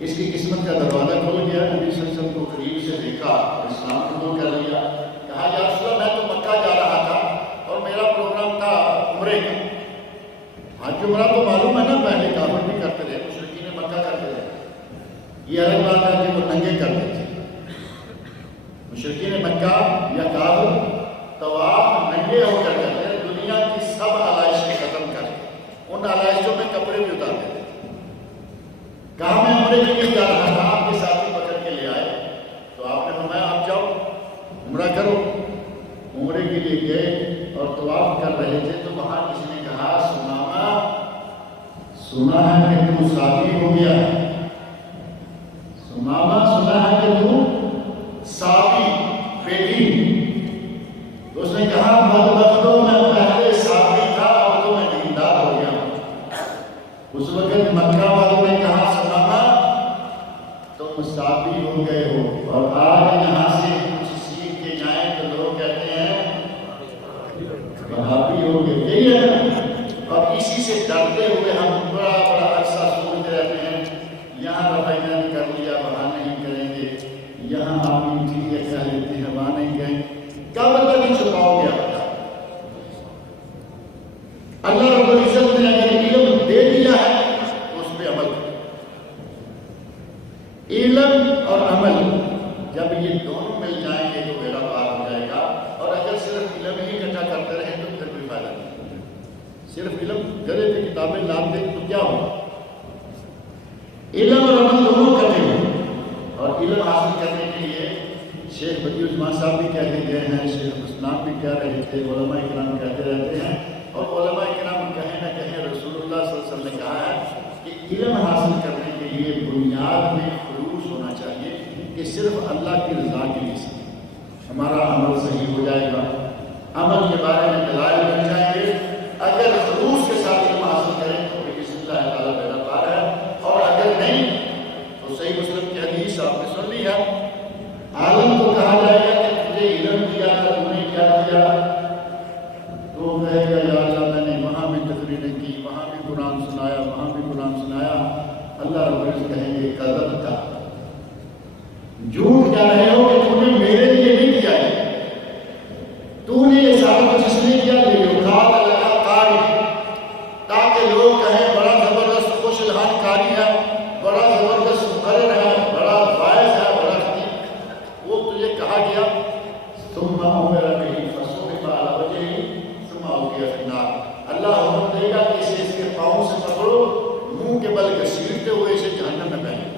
اس تیسری قسمت کا دروازہ کھل گیا، نبی صلی اللہ علیہ وسلم کو قریب سے دیکھا اور اسلام قبول کر لیا. کہا یا رسول اللہ میں تو مکہ جا رہا تھا اور میرا پروگرام تھا عمرے کا. حج عمرہ تو معلوم ہے نا، پہلے کافر بھی کرتے رہے، مشرکین مکہ کرتے رہے. یہ الگ بات ہے کہ وہ ننگے کرتے تھے. مشرکین مکہ یا کافر طواف ننگے ہو کر کرتے ہیں، دنیا کی سب علائشیں ختم کر کے ان علائشوں میں کپڑے بھی اتارتے تھے. کہا میں عمرے کے لیے جا رہا تھا، آپ کے ساتھی پکڑ کے لے آئے تو آپ نے فرمایا آپ جاؤ عمرہ کرو. عمرے کے لیے گئے اور طواف کر رہے تھے تو وہاں کسی نے کہا سمامہ سنا ہے کہ تو شادی ہو گیا ہے. سمامہ سنا ہے کہ تو شادی بیٹی. تو اس نے کہا بدبختو میں پہلے شادی تھا اب تو میں دیندار ہو گیا ہوں. اس وقت مکہ والوں نے کہا سمامہ تم شادی ہو گئے ہو اور آج یہاں سے کچھ سیکھ کے جائیں تو لوگ کہتے ہیں وہابی ہو گئے. یہی ہے. اور اسی سے ڈرتے ہوئے ہم بڑا بڑا عرصہ سوچتے رہتے ہیں یہاں رویہ کر لیا وہاں نہیں کریں گے، یہاں آپ چیزیں کہہ لیتے ہیں وہاں نہیں گئے. کیا مطلب نہیں چھپاؤ گے؟ اللہ رب العزت نے اگر علم دے دیا ہے تو اس پہ عمل کرو. علم اور عمل جب یہ دونوں مل جائیں گے تو بیڑا پار ہو جائے گا. اور اگر صرف علم ہی اکٹھا کرتے رہیں تو پھر کوئی فائدہ نہیں. صرف علم گھرے پہ کتابیں لاتے تو کیا ہوگا؟ علم اور عمل دونوں کرتے ہیں. اور علم حاصل کرنے کے لیے شیخ بدی عثمان صاحب بھی کہہ کے گئے ہیں، شیخ اسلام بھی کہہ رہے تھے، علماء کرام کہتے رہتے ہیں. اور علماء کرام کہیں نہ کہیں رسول اللہ صلی اللہ علیہ وسلم نے کہا ہے کہ علم حاصل کرنے کے لیے بنیاد میں خلوص ہونا چاہیے کہ صرف اللہ کی رضا کے لیے ہمارا عمل صحیح ہو جائے گا. عمل کے بارے میں دلائل مل جائیں گے. اگر خلوص کے ساتھ علم حاصل کریں تو بسم اللہ تعالیٰ بیڑا پار ہے. اور اگر نہیں تو صحیح مسلم کی حدیث آپ نے سن لی ہے. عالم کو کہا جائے گا کہ تجھے علم دیا تھا تم نے کیا کیا؟ تو کہے گا یا اللہ میں نے وہاں بھی تقریریں کی، وہاں بھی قرآن سنایا، وہاں بھی قرآن سنایا. اللہ رب العزت کہیں گے کذب تھا، جھوٹ کہہ رہے ہو کہ تم نے میرے لیے نہیں کیا ہے. تو نے یہ سارا کچھ اس لیے کیا تاکہ لوگ کہیں بڑا زبردست خوش الحان کاری ہے، بڑا زبردست مقرر ہے، بڑا باعث ہے، بڑا خطیب. وہ تجھے کہا گیا ثم امر به فصحب على وجهه ثم القي في النار. اللہ حکم دے گا کہ اسے اس کے پاؤں سے پکڑو، منہ کے بل گھسیٹتے ہوئے اسے جہنم میں پھینکو.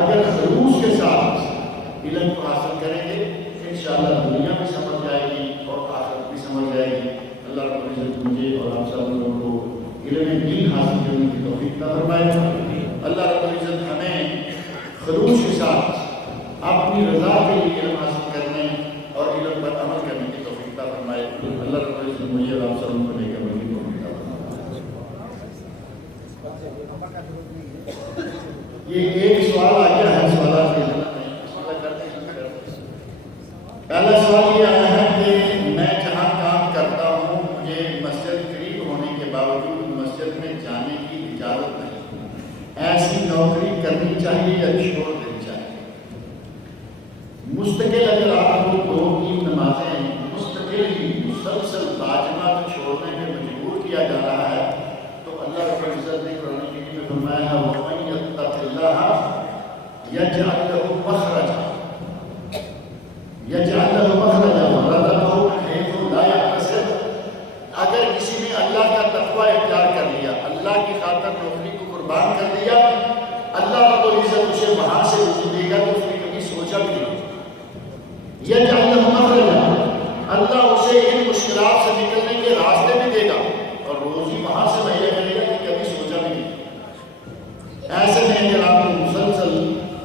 اگر خلوص کے ساتھ علم کو حاصل کریں گے انشاءاللہ دنیا بھی سمجھ جائے گی اور آخرت بھی سمجھ جائے گی. اللہ رب العزت مجھے اور آپ سب لوگوں کو علم دین حاصل کرنے کی توفیق عطا فرمائے. اللہ رب العزت ہمیں خلوص کے ساتھ اپنی رضا کے لیے علم حاصل کرنے اور علم پر عمل کرنے کی توفیق عطا فرمائے. اللہ رب العزت مجھے اور آپ سب لوگوں کو لے کر بڑی توفیق عطا فرمائے. یہ ایک سوال آ گیا ہے سوالات کے اندر. پہلا سوال یہ آیا ہے کہ میں جہاں کام کرتا ہوں مجھے مسجد قریب ہونے کے باوجود مسجد میں جانے کی اجازت نہیں. ایسی نوکری کرنی چاہیے یا چھوڑ دینی چاہیے؟ مستقل اگر آپ کو 2-3 نمازیں مستقل ہی مسلسل باجماعت چھوڑنے میں مجبور کیا جا رہا ہے تو اللہ رب العزت نے قرآن کریم میں فرمایا ہے وَمَن يَتَّقِ اللَّهَ يَجْعَلْ لَهُ مَخْرَجًا يَجْعَلْ لَهُ مَخْرَجًا وَرَزَقَهُ مِنْ حَيْثُ لَا يَحْتَسِبُ. اگر کسی نے اللہ کا تقوی اختیار کر لیا، اللہ کی خاطر نوکری کو قربان کر دیا، اللہ رب العزت اسے وہاں سے رزق دے گا تو اس نے کبھی سوچا بھی نہیں. يَجْعَلْ لَهُ مَخْرَجًا، اللہ اسے ان مشکلات سے نکلنے کے راستے بھی دے گا اور روزی وہاں سے مہیا کرے گا کہ کبھی سوچا بھی نہیں. ایسے میں اگر آپ کو مسلسل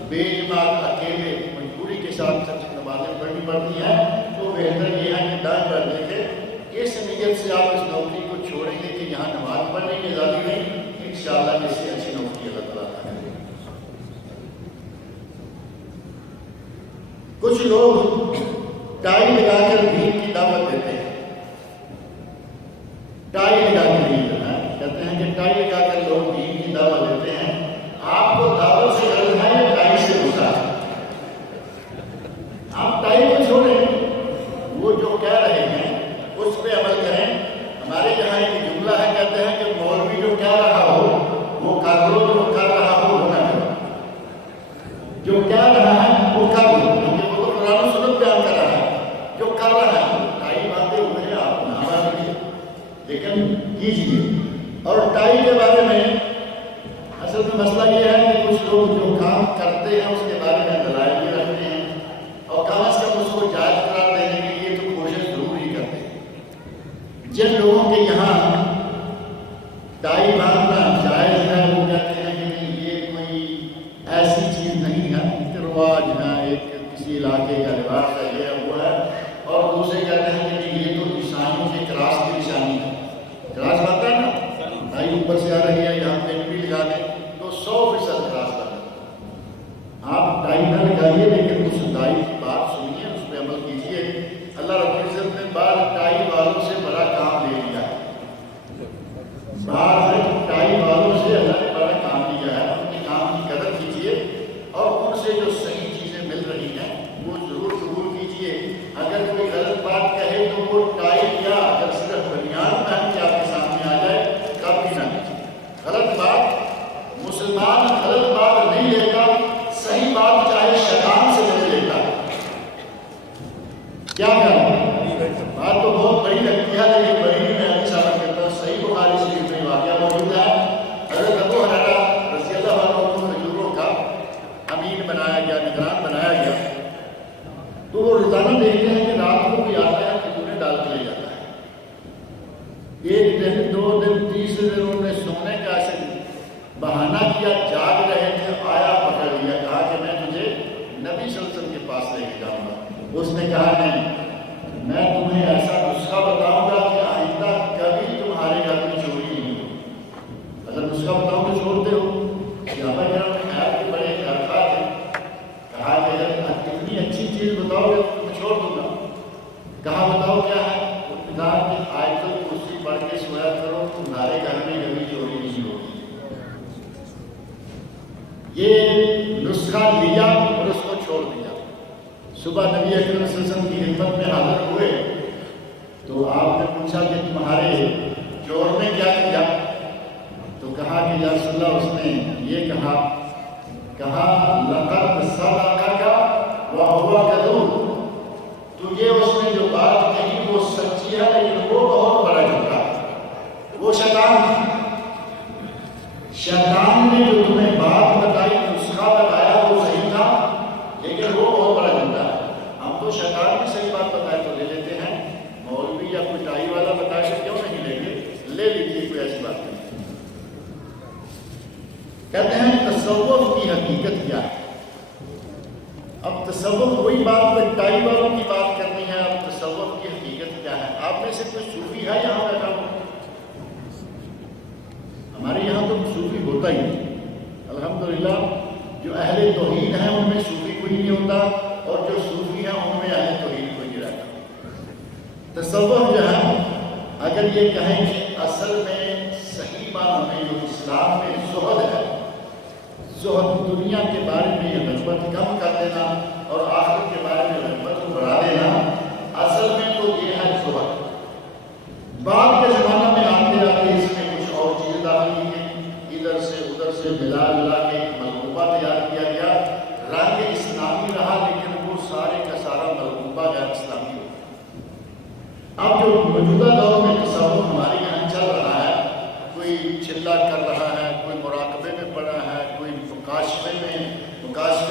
بے جماعت اکیلے مجبوری کے ساتھ نمازیں پڑھنی پڑتی ہیں تو بہتر یہ ہے کہ دائیں پر دیکھیں اس نیت سے آپ اس نوکری کو چھوڑیں گے کہ یہاں نماز پڑھنے کی آزادی نہیں، انشاءاللہ اس سے اچھی نوکری اللہ تعالیٰ کرے گا. کچھ لوگ ٹائی لگا کر دین کی دعوت دیتے ہیں. ٹائی لگا کے نہیں دینا ہے، کہتے ہیں کہ ٹائی لگا کر لوگ دین کی دعوت دیتے ہیں. آپ کو دعوت لیکن کیجیے. اور ٹائی کے بارے میں اصل میں مسئلہ یہ ہے کہ کچھ لوگ جو کام کرتے ہیں اس کے بارے میں دلائل بھی رکھتے ہیں اور کم از کم اس کو جائز قرار دینے کے لیے تو کوشش ضرور ہی کرتے ہیں. جن لوگوں کے یہاں ٹائی باندھنا جائز ہے وہ کہتے ہیں کہ نہیں یہ کوئی ایسی چیز نہیں ہے کہ رواج ہے, ایک کسی علاقے کا رواج ہے, یہ وہ ہے. اور دوسرے کہتے ہیں کہ نہیں یہ تو عیسائیوں کے کراس کی نشانی ہے. کراس بنتا ہے نا, ٹائی اوپر سے آ رہی ہے, یہاں پین بھی لگا دیں تو 100% کراس بنتا ہے. آپ ٹائی نہ لگائیے لیکن اس ٹائی کی بات سنیے, اس پہ عمل کیجیے. اللہ رب العزت نے بعض ٹائی والوں سے بڑا کام لے لیا ہے. بعض ٹائی والوں سے اللہ نے بڑا کام لیا ہے. ان کے کام کی قدر کیجیے اور ان سے جو صحیح چیزیں مل رہی ہیں وہ ضرور قبول کیجیے. اگر کوئی غلط بات کہے تو وہ ٹائی یا اگر صرف بنیاد پہن کے آپ کے سامنے آ جائے تب بھی نہ کیجیے. غلط بات مسلمان غلط بات نہیں لیتا, صحیح بات چاہے شیطان سے نہیں لیتا. کیا بات تو بہت بڑی لگتی ہے لیکن بڑی میں ابھی ثابت کرتا ہوں. صحیح بخاری شریف میں واقعہ موجود ہے. حضرت ابو ہریرہ رضی اللہ عنہ کو کھجوروں کا امین بنایا گیا, نگران بنایا گیا. تو وہ روزانہ دیکھتے ہیں کہ رات کو کوئی آتا ہے کھجوریں ڈال کے لے جاتا ہے. ایک دن, 2 دن, تیسرے دن انہوں نے سونے کا ایسے بہانہ کیا, جاگ رہے تھے, آیا پکڑ لیا, کہا کہ میں تجھے نبی صلی اللہ علیہ وسلم کے پاس لے کے جاؤں گا. اس نے کہا نہیں, میں تمہیں ایسا نسخہ بتاؤں گا کہ آئندہ کبھی تمہارے گھر میں چوری نہیں ہوگی. اگر نسخہ بتاؤں تو چھوڑتے ہو. صحابہ کرام نے خیال کے بڑے کارخواہ تھے, کہا کہ اگر اتنی اچھی چیز بتاؤ گے تو میں چھوڑ دوں گا. کہا بتاؤ کیا ہے؟ خدا کی آیت الکرسی پڑھ کے سویا کرو, تمہارے گھر میں کبھی چوری نہیں ہوگی. یہ نسخہ لیا اور اس کو چھوڑ دیا. صبح نبی اکرم صلی اللہ علیہ وسلم کی خدمت میں حاضر ہوئے تو آپ نے پوچھا کہ تمہارے چور نے کیا کیا؟ تو کہا کہ یا رسول اللہ اس نے یہ کہا لقد صدقک وہو کذوب. تو یہ اس نے جو بات کہی وہ سچی ہے لیکن وہ بہت بڑا جھوٹا ہے. وہ شیطان نے جو تمہیں بات بتائی, نسخہ بتایا وہ صحیح تھا لیکن وہ بہت بڑا جھوٹا ہے. ہم تو شیطان کی صحیح بات بتائے تو لے لیتے ہیں, مولوی یا کوئی ٹائی والا بتائے تو کیوں نہیں لیں گے, لے لیجیے, کوئی ایسی بات نہیں. کہتے ہیں تصوف کی حقیقت کیا ہے. اب تصوف وہی بات ٹائی والوں کی بات کرنی ہے. اب تصوف کی حقیقت کیا ہے؟ آپ میں سے کوئی صوفی ہے یہاں بیٹھا ہو؟ ہمارے یہاں تو صوفی ہوتا ہی نہیں. الحمدللہ جو اہل توحید ہیں ان میں صوفی کوئی نہیں ہوتا اور جو صوفی ہیں ان میں اہل توحید کوئی نہیں رہتا. تصوف جو ہے اگر یہ کہیں کہ اصل میں صحیح بات میں جو اسلام میں زہد ہے, زہد دنیا کے بارے میں رغبت کم کر دینا اور آخرت کے بارے میں رغبت کو بڑھا دینا, اصل میں تو یہ ہے زہد. بعد کے زمانہ میں آتے آتے اس میں کچھ اور چیزیں داخل کی گئی, ادھر سے ادھر سے ملا کے ایک ملغوبہ تیار کیا گیا. رنگ اسلامی رہا لیکن وہ سارے کا سارا ملغوبہ غیر اسلامی ہو. اب جو موجودہ دور میں تصوف ہمارے یہاں چل رہا ہے, کوئی چلا کر رہا ہے, کوئی مراقبے میں پڑا ہے, کوئی مکاشفے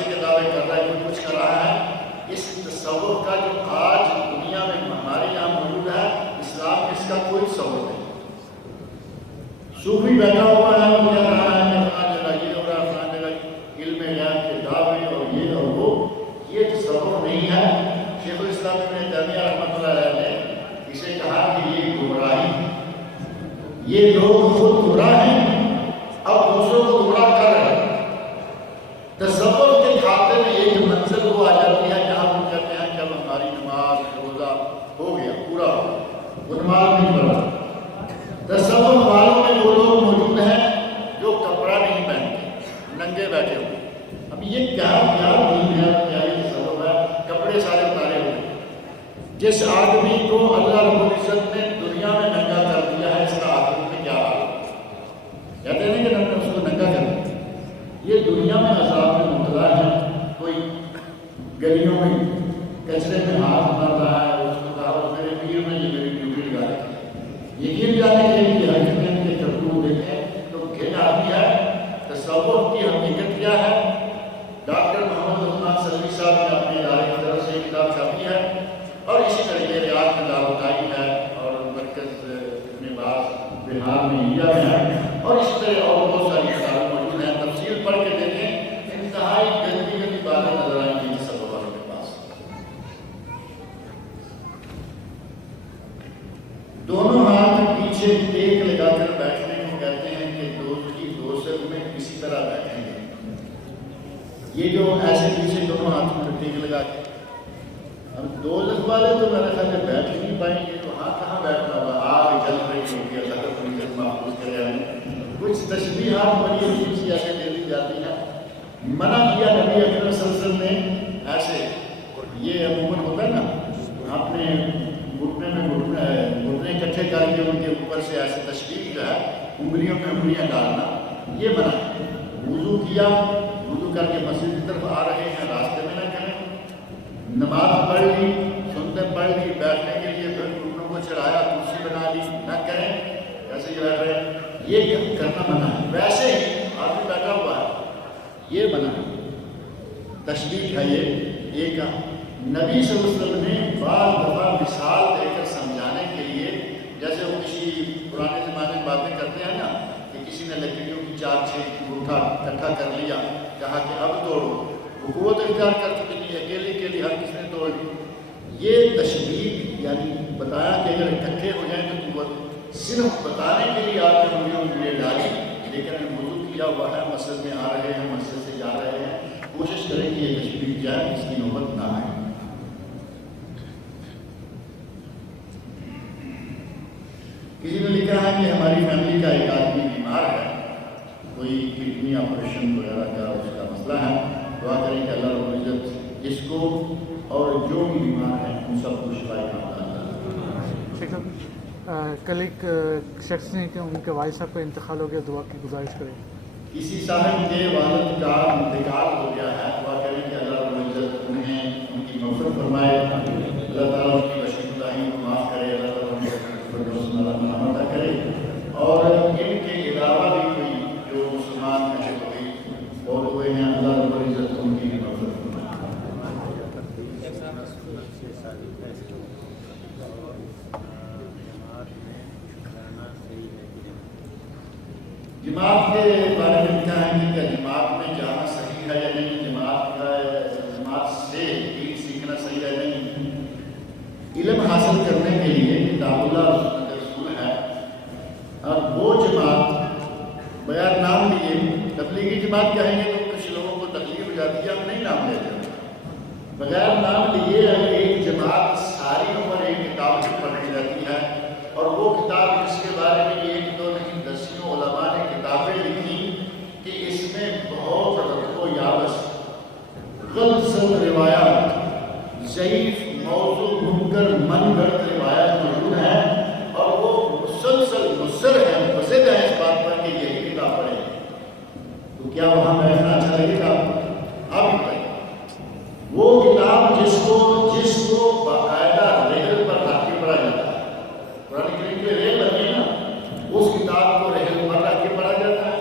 کے دعوے کر رہا ہے, کوئی کچھ کر رہا ہے. اس تصوف کا جو آج دنیا میں ہمارے یہاں موجود ہے, اسلام میں اس کا کوئی تصور نہیں. صوفی بیٹھا ہوا ہے, وہ کہہ رہا ہے کہ فلاں جگہ یہ ہو رہا ہے, فلاں جگہ علم غیب کے دعوے اور یہ اور وہ. یہ تصور نہیں ہے. شیخ الاسلام ابن تیمیہ رحمۃ اللہ علیہ نے اسے کہا کہ یہ گمراہی ہے. یہ لوگ خود گمراہ ہیں, اب دوسروں کو گمراہ کر رہے ہیں. تصور کے کھاتے میں ایک منزل وہ آ جاتی ہے جہاں ہم کہتے ہیں کہ اب ہماری نماز روزہ ہو گیا, پورا ہو گیا, وہ نماز نہیں پڑھا. تصور والوں میں وہ لوگ موجود ہیں جو کپڑا نہیں پہنتے, ننگے بیٹھے ہوئے. اب یہ کیا دین ہے, کیا یہ تصور ہے؟ کپڑے سارے اتارے ہوئے. جس آدمی کو اللہ رب العزت نے دنیا میں ننگا کر دیا ہے, اس کا آخرت میں کیا حال ہے؟ کہتے ہیں کہ ہم نے اس کو ننگا کر دیا. یہ دنیا میں عذاب میں مبتلا ہے. کوئی گلیوں میں کچرے میں ہاتھ مار رہا ہے, اس کو کہا میرے پیر میں یہ میری ڈیوٹی لگا رکھی ہے. یقین جانے کے لیے حقیقت کے کرتوت دیکھیں تو گھن آتی ہے تصوف کی حقیقت کیا ہے۔ ڈاکٹر محمد عثمان سلوی صاحب نے اپنے ادارے کی طرف سے کتاب چھاپی ہے اور اسی طریقے ریاض میں دارالعلوم ہے اور مرکز ابن باز بہار میں انڈیا میں ہے اور اسی طرح اور بہت ساری کتابیں موجود ہیں۔ تفصیل پڑھ کے دیکھیں، انتہائی گندی گندی باتیں نظر آئیں گی تصوف والوں کے پاس۔ دونوں ہاتھ پیچھے ٹیک لگا کر بیٹھنے کو کہتے ہیں کہ دوست کی دوست میں کسی طرح بیٹھیں گے۔ یہ جو ایسے پیچھے دونوں ہاتھوں میں ٹیک لگا کے اب دوزخ والے تو میرا خیال ہے بیٹھ نہیں پائیں گے، تو ہاں کہاں بیٹھنا ہوگا، آگ جل رہی ہوگی، اللہ کا فرصت محفوظ کرے ہمیں۔ کچھ تشبیہات بڑی عجیب سی ایسے دے دی جاتی ہیں۔ منع کیا نبی اکرم صلی اللہ علیہ وسلم نے ایسے، یہ عموماً ہوتا ہے نا، اپنے گھٹنے میں گھٹنے اکٹھے کر کے ان کے اوپر سے ایسے تشبیہ جو ہے انگلیوں میں انگلیاں ڈالنا، یہ منع ہے۔ وضو کیا، وضو کر کے مسجد کی طرف آ رہے ہیں، راستے میں نہ کریں۔ نماز پڑھ لی، سنتیں پڑھ لی، بیٹھنے کے لیے پھر گھٹنوں کو چڑھایا، کرسی بنا لی، نہ کریں ایسے ہی بیٹھ رہے ہیں، یہ کرنا منع ہے۔ ویسے ہی آدمی بیٹھا ہوا ہے، یہ منع ہے، تشبیہ ہے یہ کہا۔ نبی صلی اللہ علیہ وسلم نے بعض دفعہ مثال دے کر سمجھانے کے لیے، جیسے وہ کسی پرانے زمانے میں باتیں کرتے ہیں نا کہ کسی نے لکڑیوں کی 4-6 گٹھا اکٹھا کر لیا، کہا کہ اب توڑو، وہ قوت اختیار کر چکی تھی، اکیلے کے لیے ہر کس نے توڑ لی۔ یہ تشبیہ یعنی بتایا کہ اگر اکٹھے ہو جائیں تو قوت، صرف بتانے کے لیے آپ نے انگلیاں ڈالی، لیکن وضو کیا ہوا ہے، مسجد میں آ رہے ہیں، مسجد سے جا رہے ہیں، کوشش کریں کہ یہ تشبیہ جائے، اس کی نوبت نہ آئے۔ کسی نے لکھا ہے کہ ہماری فیملی کا ایک آدمی بیمار ہے، کوئی کڈنی آپریشن وغیرہ کا اس کا مسئلہ ہے، دعا کریں کہ اللہ رب العزت اس کو اور جو بھی بیمار ہیں ان سب کو شفا عطا فرمائے۔ کل ایک شخص نے کہ ان کے والد صاحب کا انتقال ہو گیا، دعا کی گزارش کریں۔ کسی صاحب کے والد کا انتقال ہو گیا ہے، دعا کریں کہ اللہ رب العزت انہیں ان کی مغفرت فرمائے، اللہ تعالیٰ ان کی بشری خدائی کو معاف کرے، اللہ تعالیٰ ان کو فردوس اعلیٰ عطا کرے، اور ان کے علاوہ بھی کوئی جو مسلمان ہیں کوئی اور ہوئے ہیں، اللہ رب العزت ان کی مغفرت فرمائے۔ جماعت کے بارے میں کیا ہے کہ کیا جماعت میں جانا صحیح ہے یا نہیں، جماعت سے دین سیکھنا صحیح ہے یا نہیں۔ علم حاصل کرنے کے لیے کتاب اللہ اور سنت رسول ہے، اور وہ جماعت بغیر نام لیے تبلیغی جماعت کہیں گے تو کچھ لوگوں کو تکلیف ہو جاتی ہے، ہم نہیں نام لیتے۔ بغیر نام لیے اگر ایک جماعت ساری عمر ایک کتاب سے پڑھتی رہتی ہے، اور وہ کتاب جس کے بارے میں ایک دو نہیں دسیوں علماء نے کتابیں لکھی کہ اس میں بہت رد و یابس، غلط روایات، ضعیف موضوع، منکر من گھڑت روایات موجود ہیں، اور وہ مسلسل مصر ہیں، مصر ہیں اس بات پر کہ یہی کتاب پڑھیں، تو کیا وہاں بیٹھنا اچھا لگے گا؟ آپ بتائیں۔ وہ کتاب جس کو باقاعدہ ریل پر رکھ کے پڑھا جاتا ہے، قرآن کریم کے ریل بنی ہے نا، اس کتاب کو ریل پر رکھ کے پڑھا جاتا ہے،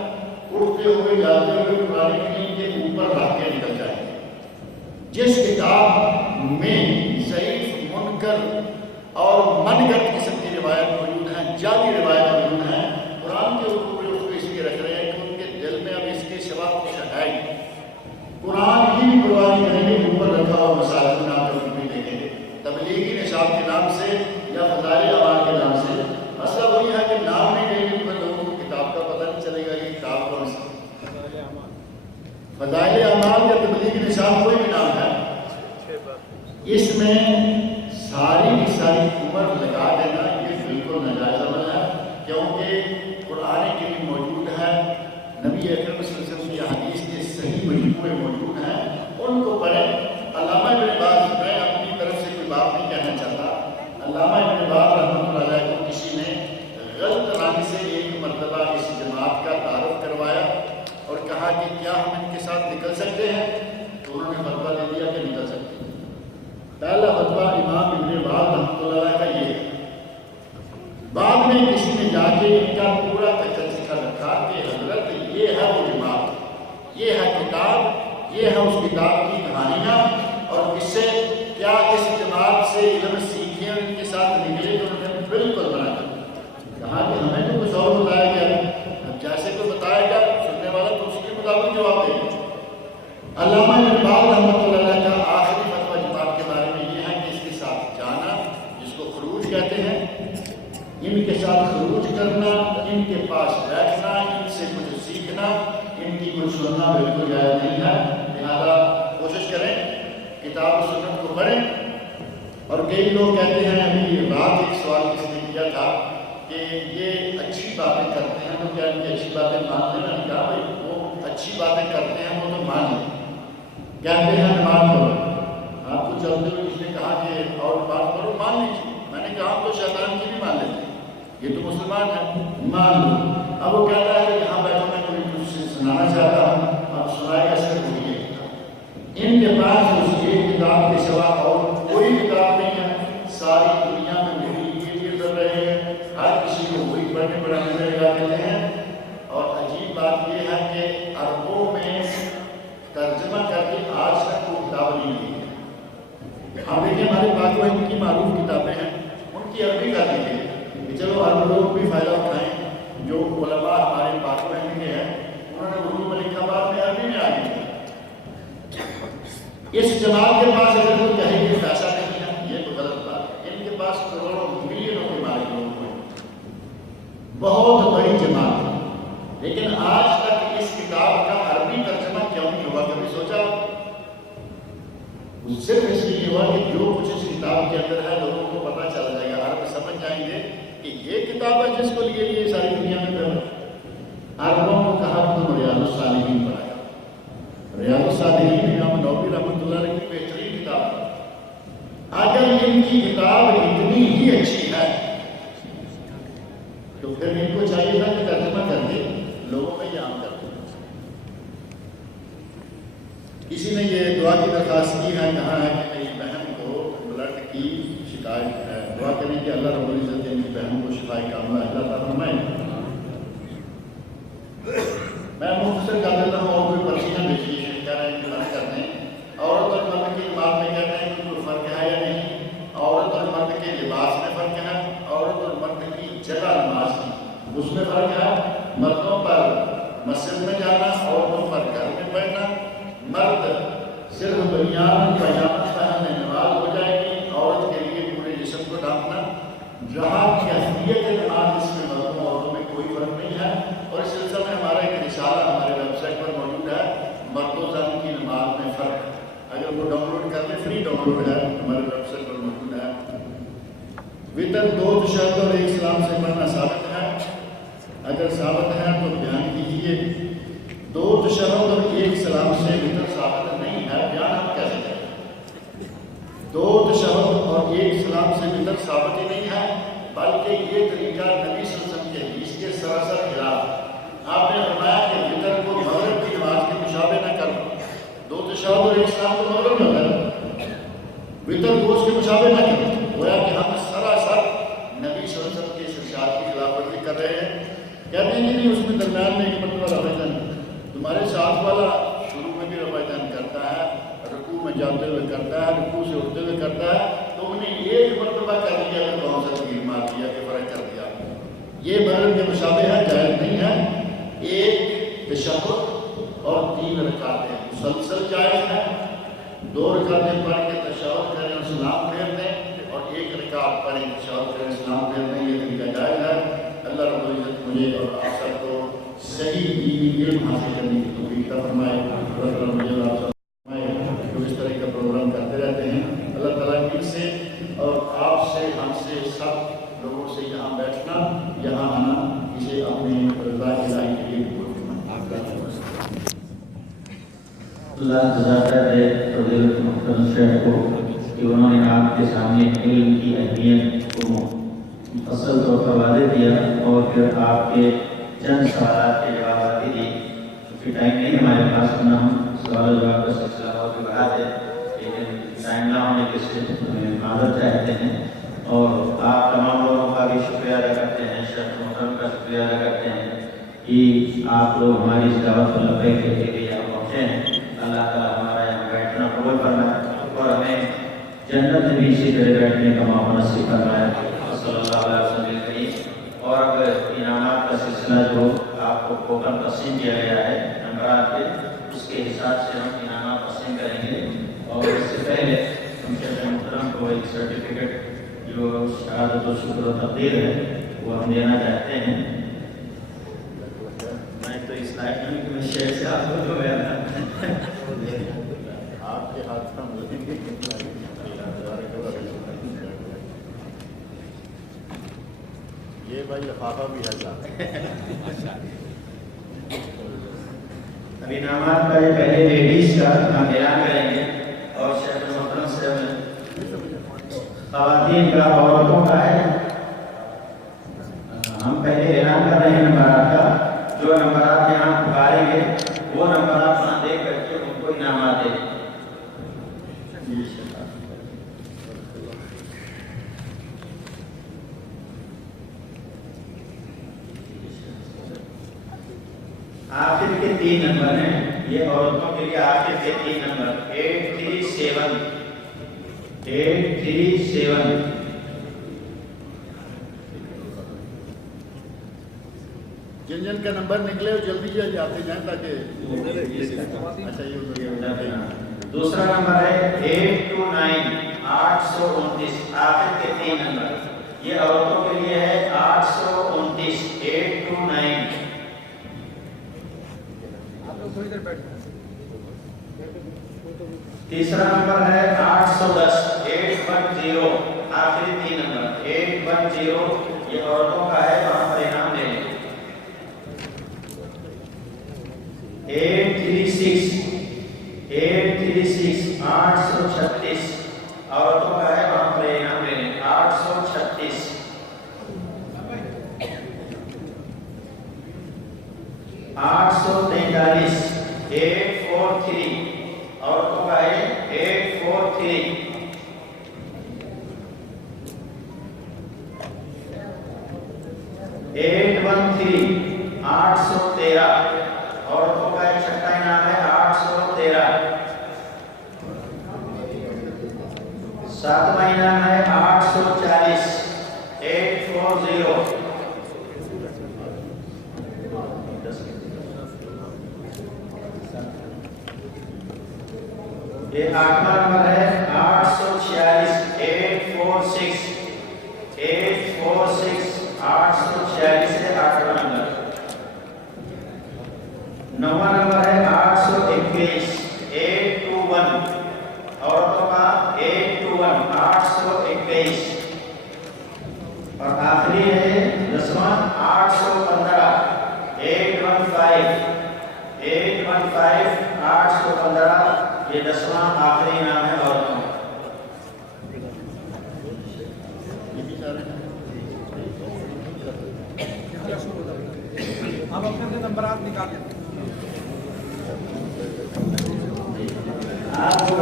اٹھتے ہوئے جاتے ہوئے قرآن کریم کے اوپر رکھ کے نکل جائیں گے۔ جس کتاب میں ضعیف، منکر اور من گھڑت قسم کی روایت موجود ہیں، جعلی روایت موجود ہیں، قرآن کے اوپر اس کو اس لیے رکھ رہے ہیں کہ ان کے دل میں اب اس کے سوا کچھ ہے ہی، قرآن کی بھی پرواہ نہیں کریں گے، اوپر رکھا ہوا مسائل کے نام پر بھی دیکھیں گے، تبلیغی نصاب کے نام سے یا فضائل اعمال کے نام سے۔ مسئلہ وہی ہے کہ نام نہیں لیں گے تو لوگوں کو کتاب کا پتہ نہیں چلے گا کہ کتاب کون سی۔ فضائل اعمال یا تبلیغی نصاب کوئی بھی نام ہے، اس میں ساری کی ساری عمر لگا دینا یہ بالکل ناجائز عمل ہے، کیونکہ قرآن کریم موجود ہے، نبی اکرم صلی اللہ علیہ وسلم کی حدیث کے صحیح مجموعے موجود ہیں، ان کو پڑھیں۔ علامہ ابن باز، میں اپنی طرف سے کوئی بات نہیں کہنا چاہتا، علامہ ابن باز رحمۃ اللہ علیہ کو کسی نے غلط رنگ سے ایک مرتبہ اس جماعت کا تعارف کروایا اور کہا کہ کیا ہم ان کے ساتھ نکل سکتے ہیں، تو انہوں نے فتویٰ دے دیا کہ نکل سکتے ہیں۔ پہلا فتویٰ بعد میں کسی نے جا کے ان کا پورا تجزیہ رکھا کہ حضرت یہ ہے وہ جماعت، یہ ہے کتاب، یہ ہے اس کتاب کی کہانیاں اور اس سے کیا اس جماعت سے علم سیکھیں اور ان کے ساتھ نکلے تو انہوں نے بالکل بنا کہا کہ ہمیں تو کچھ اور بتایا گیا، اب جیسے کو بتایا گیا سننے والا تو اس کے مطابق جواب دے گا۔ علامہ اقبال رحمۃ اللہ علیہ کا آخری فتویٰ جماعت کے بارے میں یہ ہے کہ اس کے ساتھ جانا، جس کو خروج کہتے ہیں، ان کے ساتھ خروج کرنا، ان کے پاس بیٹھنا، ان سے کچھ سیکھنا، ان کی کچھ سننا بالکل جائز نہیں ہے۔ لہٰذا کوشش کریں کتاب و سنت کو پڑھیں۔ اور کئی لوگ کہتے ہیں، ابھی رات ایک سوال کس نے کیا تھا کہ یہ اچھی باتیں کرتے ہیں تو کیا ان کی اچھی باتیں مان لیں؟ میں نے کہا بھائی وہ اچھی باتیں کرتے ہیں وہ تو مان لیں، کہتے ہیں نماز پڑھو، آپ کو چلتے ہوئے کس نے کہا کہ اور نماز پڑھو، مان لیجیے، میں نے کہا ہم تو شیطان کی بھی مان لیتے ہیں، یہ تو مسلمان ہے، مان لو۔ اب وہ کہتا ہے کہ یہاں بیٹھو میں کوئی کچھ سے سنانا چاہتا ہوں، آپ سنائے گا صرف وہی ہے۔ ان کے پاس اس ایک کتاب کے سوا اور کوئی کتاب نہیں ہے، ساری دنیا میں وہی یہ کر رہے ہیں، ہر کسی کو وہی پڑھنے پڑھانے میں لگا دیتے ہیں۔ اور عجیب بات یہ ہے کہ عربوں میں ترجمہ کر کے آج تک وہ کتاب نہیں دی ہے۔ ہم دیکھیں ہمارے پاک و ہند کی معروف کتابیں ہیں، ان کی عربی کر دی گئی کہ چلو عرب لوگ بھی فائدہ اٹھائیں، جو علماء ہمارے پاک و ہند کے ہیں انہوں نے اردو میں لکھا، بعد میں عربی میں آ گئی۔ اس جماعت کے پاس اگر کوئی کہے کہ پیسہ نہیں ہے، یہ تو غلط بات ہے۔ ان کے پاس کروڑوں ملینوں کے مالک لوگ ہیں، بہت بڑی جماعت ہے، لیکن آج تک اس کتاب کا عربی ترجمہ کیوں نہیں ہوا؟ کبھی سوچا؟ صرف اس لیے ہوا کہ جو کچھ اس کتاب کے اندر ہے لوگوں کو پتہ چل جائے گا، عرب سمجھ جائیں گے کہ یہ کتاب ہے جس کو لیے یہ ساری دنیا میں پڑھا۔ عربوں کو کہا تم ریاض الصالحین پڑھا، ریاض الصالحین امام نووی رحمۃ اللہ علیہ کی بہترین کتاب ہے۔ اگر ان کی کتاب اتنی ہی اچھی ہے تو پھر ان کو چاہیے تھا کہ ترجمہ کر کے لوگوں میں یہ عام کر دیں۔ کسی نے یہ دعا کی درخواست کی ہے، کہا ہے کہ میری بہن کو بلڈ کی شکایت ہے، دعا کریں کہ اللہ رب العزت ان کی بہن کو شفائے کاملہ عطا فرمائے۔ میں مختصر کر دیتا ہوں اور کوئی پرچی نہ بھیجیے، کہہ رہے ہیں کہ منع کر دیں۔ عورت اور مرد کی نماز میں کہتے ہیں کہ کوئی فرق ہے یا نہیں؟ عورت اور مرد کے لباس میں فرق ہے، عورت اور مرد کی جگہ نماز کی اس میں فرق ہے، مردوں پر مسجد میں جانا، عورتوں پر گھر میں بیٹھنا، مرد صرف بنیاد پاجامہ پہننے نماز ہو جائے گی، عورت کے لیے پورے جسم کو ڈھانپنا۔ جہاں کیفیت نماز اس میں مردوں عورتوں میں کوئی فرق نہیں ہے۔ اور اس سلسلے میں ہمارا ایک رسالہ ہمارے ویب سائٹ پر موجود ہے، مرد و زن کی نماز میں فرق، اگر وہ ڈاؤن لوڈ کر لیں، فری ڈاؤن لوڈ ہے، ہمارے ویب سائٹ پر موجود ہے۔ وطر 2 تشہد اور 1 سلام سے پڑھنا ثابت ہے؟ اگر ثابت ہے تو بیان کیجیے۔ 2 تشہد اور 1 سلام سے وطر ثابت نہیں ہے، بیان ہم کیسے کریں؟ 2 تشہد اور 1 سلام سے وطر ثابت ہی نہیں ہے، بلکہ یہ طریقہ نبی صلی اللہ علیہ وسلم کے حدیث کے سراسر خلاف۔ آپ نے فرمایا کہ وطر کو مغرب کی نماز کے مشابہ نہ کرو۔ 2 تشہد اور 1 سلام تو مغرب میں ہوتا ہے، وطر کو اس کے مشابہ نہ کرو۔ گویا کہ ہم سراسر نبی صلی اللہ علیہ وسلم کے ارشاد کی خلاف ورزی کر رہے ہیں۔ کہتے ہیں کہ نہیں، اس میں درمیان میں ایک مرتبہ رفع دن، تمہارے ساتھ والا شروع میں بھی رفع دن کرتا ہے، رکوع میں جاتے ہوئے کرتا ہے، رکوع سے اٹھتے ہوئے کرتا ہے، تو انہیں ایک مرتبہ کر دیا کہ کون سا تغیر مار دیا کہ فرق کر دیا، یہ مغرب کے مشابہ ہے، جائز نہیں ہے۔ 1 تشہد اور 3 رکعتیں مسلسل جائز ہے، 2 رکعتیں پڑھ کے تشہد کریں اور سلام پھیر دیں، اور 1 رکعت پڑھیں تشہد کریں سلام پھیر دیں، یہ طریقہ جائز ہے۔ اللہ رب العزت مجھے اور آپ سب کو صحیح دینی علم حاصل کرنے کی توفیق عطا فرمائے، اور مجھے اور آپ سب جو اس طرح کا پروگرام کرتے رہتے ہیں، اللہ تعالیٰ ان سے اور آپ سے، ہم سے، سب لوگوں سے یہاں بیٹھنا، یہاں آنا، اسے اپنے رضا الہی کے لیے قبول فرمائے۔ اللہ جزاک دے فضیلت محترم شیخ کو کہ انہوں نے آپ کے سامنے علم کی اہمیت کو مفصل طور پر واضح کیا، اور پھر آپ کے چند سوالات کے جوابات دیے۔ کیونکہ ٹائم نہیں ہمارے پاس، نہ ہم سوال و جواب کا سلسلہ اور بھی بڑھاتے، لیکن ٹائم نہ ہونے کے سے معذرت چاہتے ہیں، اور آپ تمام لوگوں کا بھی شکریہ ادا کرتے ہیں کرتے ہیں، شیخ محترم کا شکریہ ادا کرتے ہیں کہ آپ لوگ ہماری اس دعوت کو لبیک کہتے ہوئے یہاں پہنچے ہیں۔ اللہ تعالیٰ ہمارا یہاں بیٹھنا قبول فرمائے اور ہمیں جنت میں بھی اسی طرح بیٹھنے کا موقع نصیب فرمائے صلی اللہ علیہ وسلم۔ اور اب انعامات کا سلسلہ جو آپ کو ٹوکن تقسیم کیا گیا ہے نمبرات کے، اس کے حساب سے ہم انعامات تقسیم کریں گے، اور اس سے پہلے ہم شیخ محترم کو ایک سرٹیفکیٹ جو شہادت و شکر و تقدیر ہے وہ ہم دینا چاہتے ہیں۔ میں تو اس لائق نہیں کہ میں شیخ سے آپ کو گیا تھا، آپ کے ہاتھ کا یہ بھائی لفافہ بھی ہے اب انعامات کا یہ پہلے لیڈیز کا ہم اعلان کریں گے اور شیخ محترم سے خواتین کا عورتوں کا ہے۔ ہم پہلے اعلان کر رہے ہیں نمبرات کا، جو نمبرات یہاں پکاریں گے وہ نمبرات وہاں دیکھ کر کے ان کو انعامات دیں۔ آخر کے 3 نمبر ہیں، یہ عورتوں کے لیے آخر کے 3 نمبر 837 837۔ جن جن کا نمبر نکلے وہ جلدی جلدی آتے جائیں تاکہ اچھا یہ دوسرا نمبر ہے 829 829، آخر کے 3 نمبر، یہ عورتوں کے لیے ہے 829 829۔ تیسرا نمبر ہے 810 810، آخری 3 نمبر 810، یہ عورتوں کا ہے، وہاں پر انعام لیں گے۔ 836 836 عورتوں کا ہے، وہاں پر انعام لیں گے 836۔ 843 843 عورتوں کا ہے 843۔ 813 813 عورتوں کا ایک چھٹا انعام ہے 813۔ 7واں انعام ہے 840 840۔ یہ 8واں نمبر ہے 846 846 846 846 ہے 8واں نمبر۔ 9واں نمبر ہے 821 821، عورتوں کا 821 821۔ اور آخری ہے 10واں 815 815 815 815، یہ 10واں آخری نام ہے عورتوں۔ آپ اپنے نمبرات نکالیں۔ آپ کو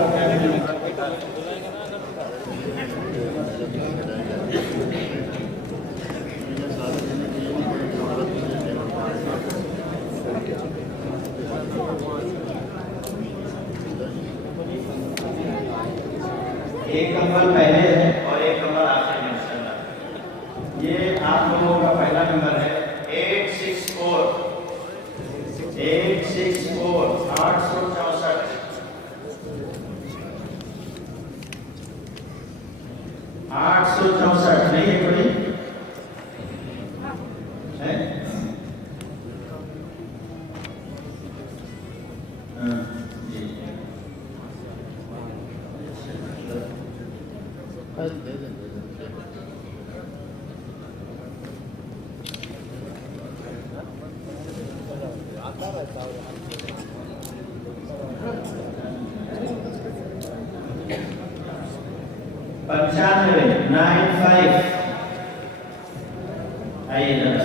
ایک کمبل پہلے ہے اور ایک کمبل آخر میں انشاءاللہ۔ یہ آپ لوگوں کا پہلا نمبر ہے 864 864 864۔ 864 نہیں ہے کوئی ہے؟ پنچانوے 95 آئیے ذرا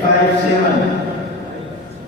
857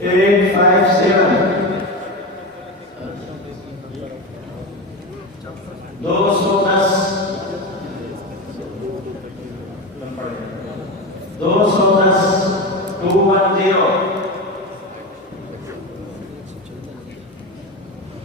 857 210 210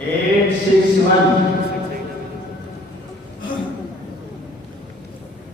861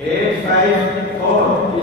854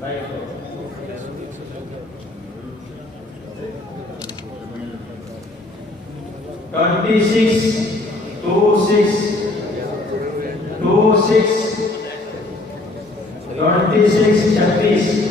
54 26 26 26 140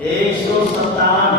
157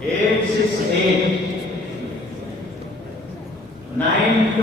868 92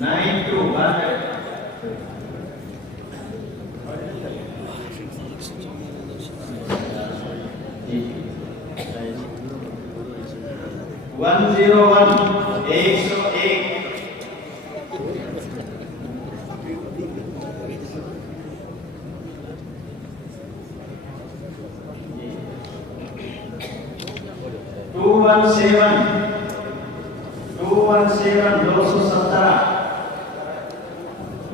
92 101 217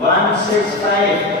165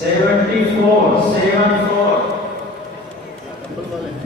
74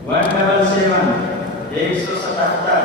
176 177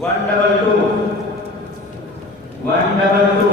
122 122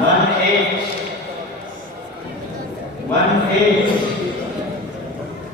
18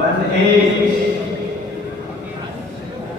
18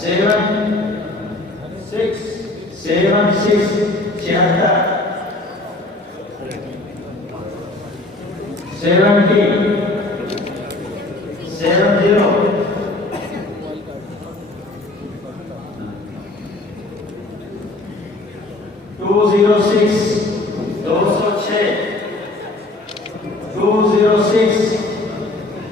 7 6 70 206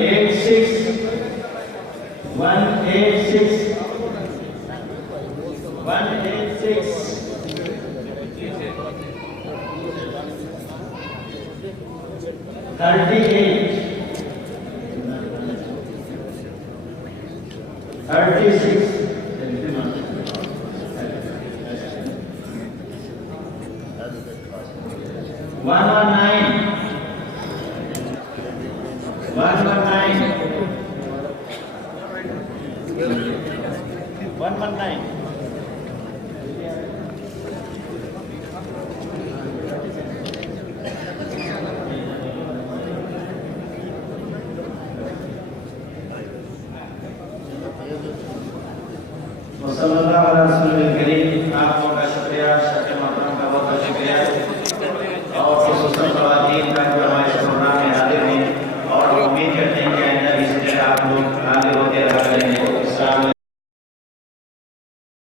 186 36 119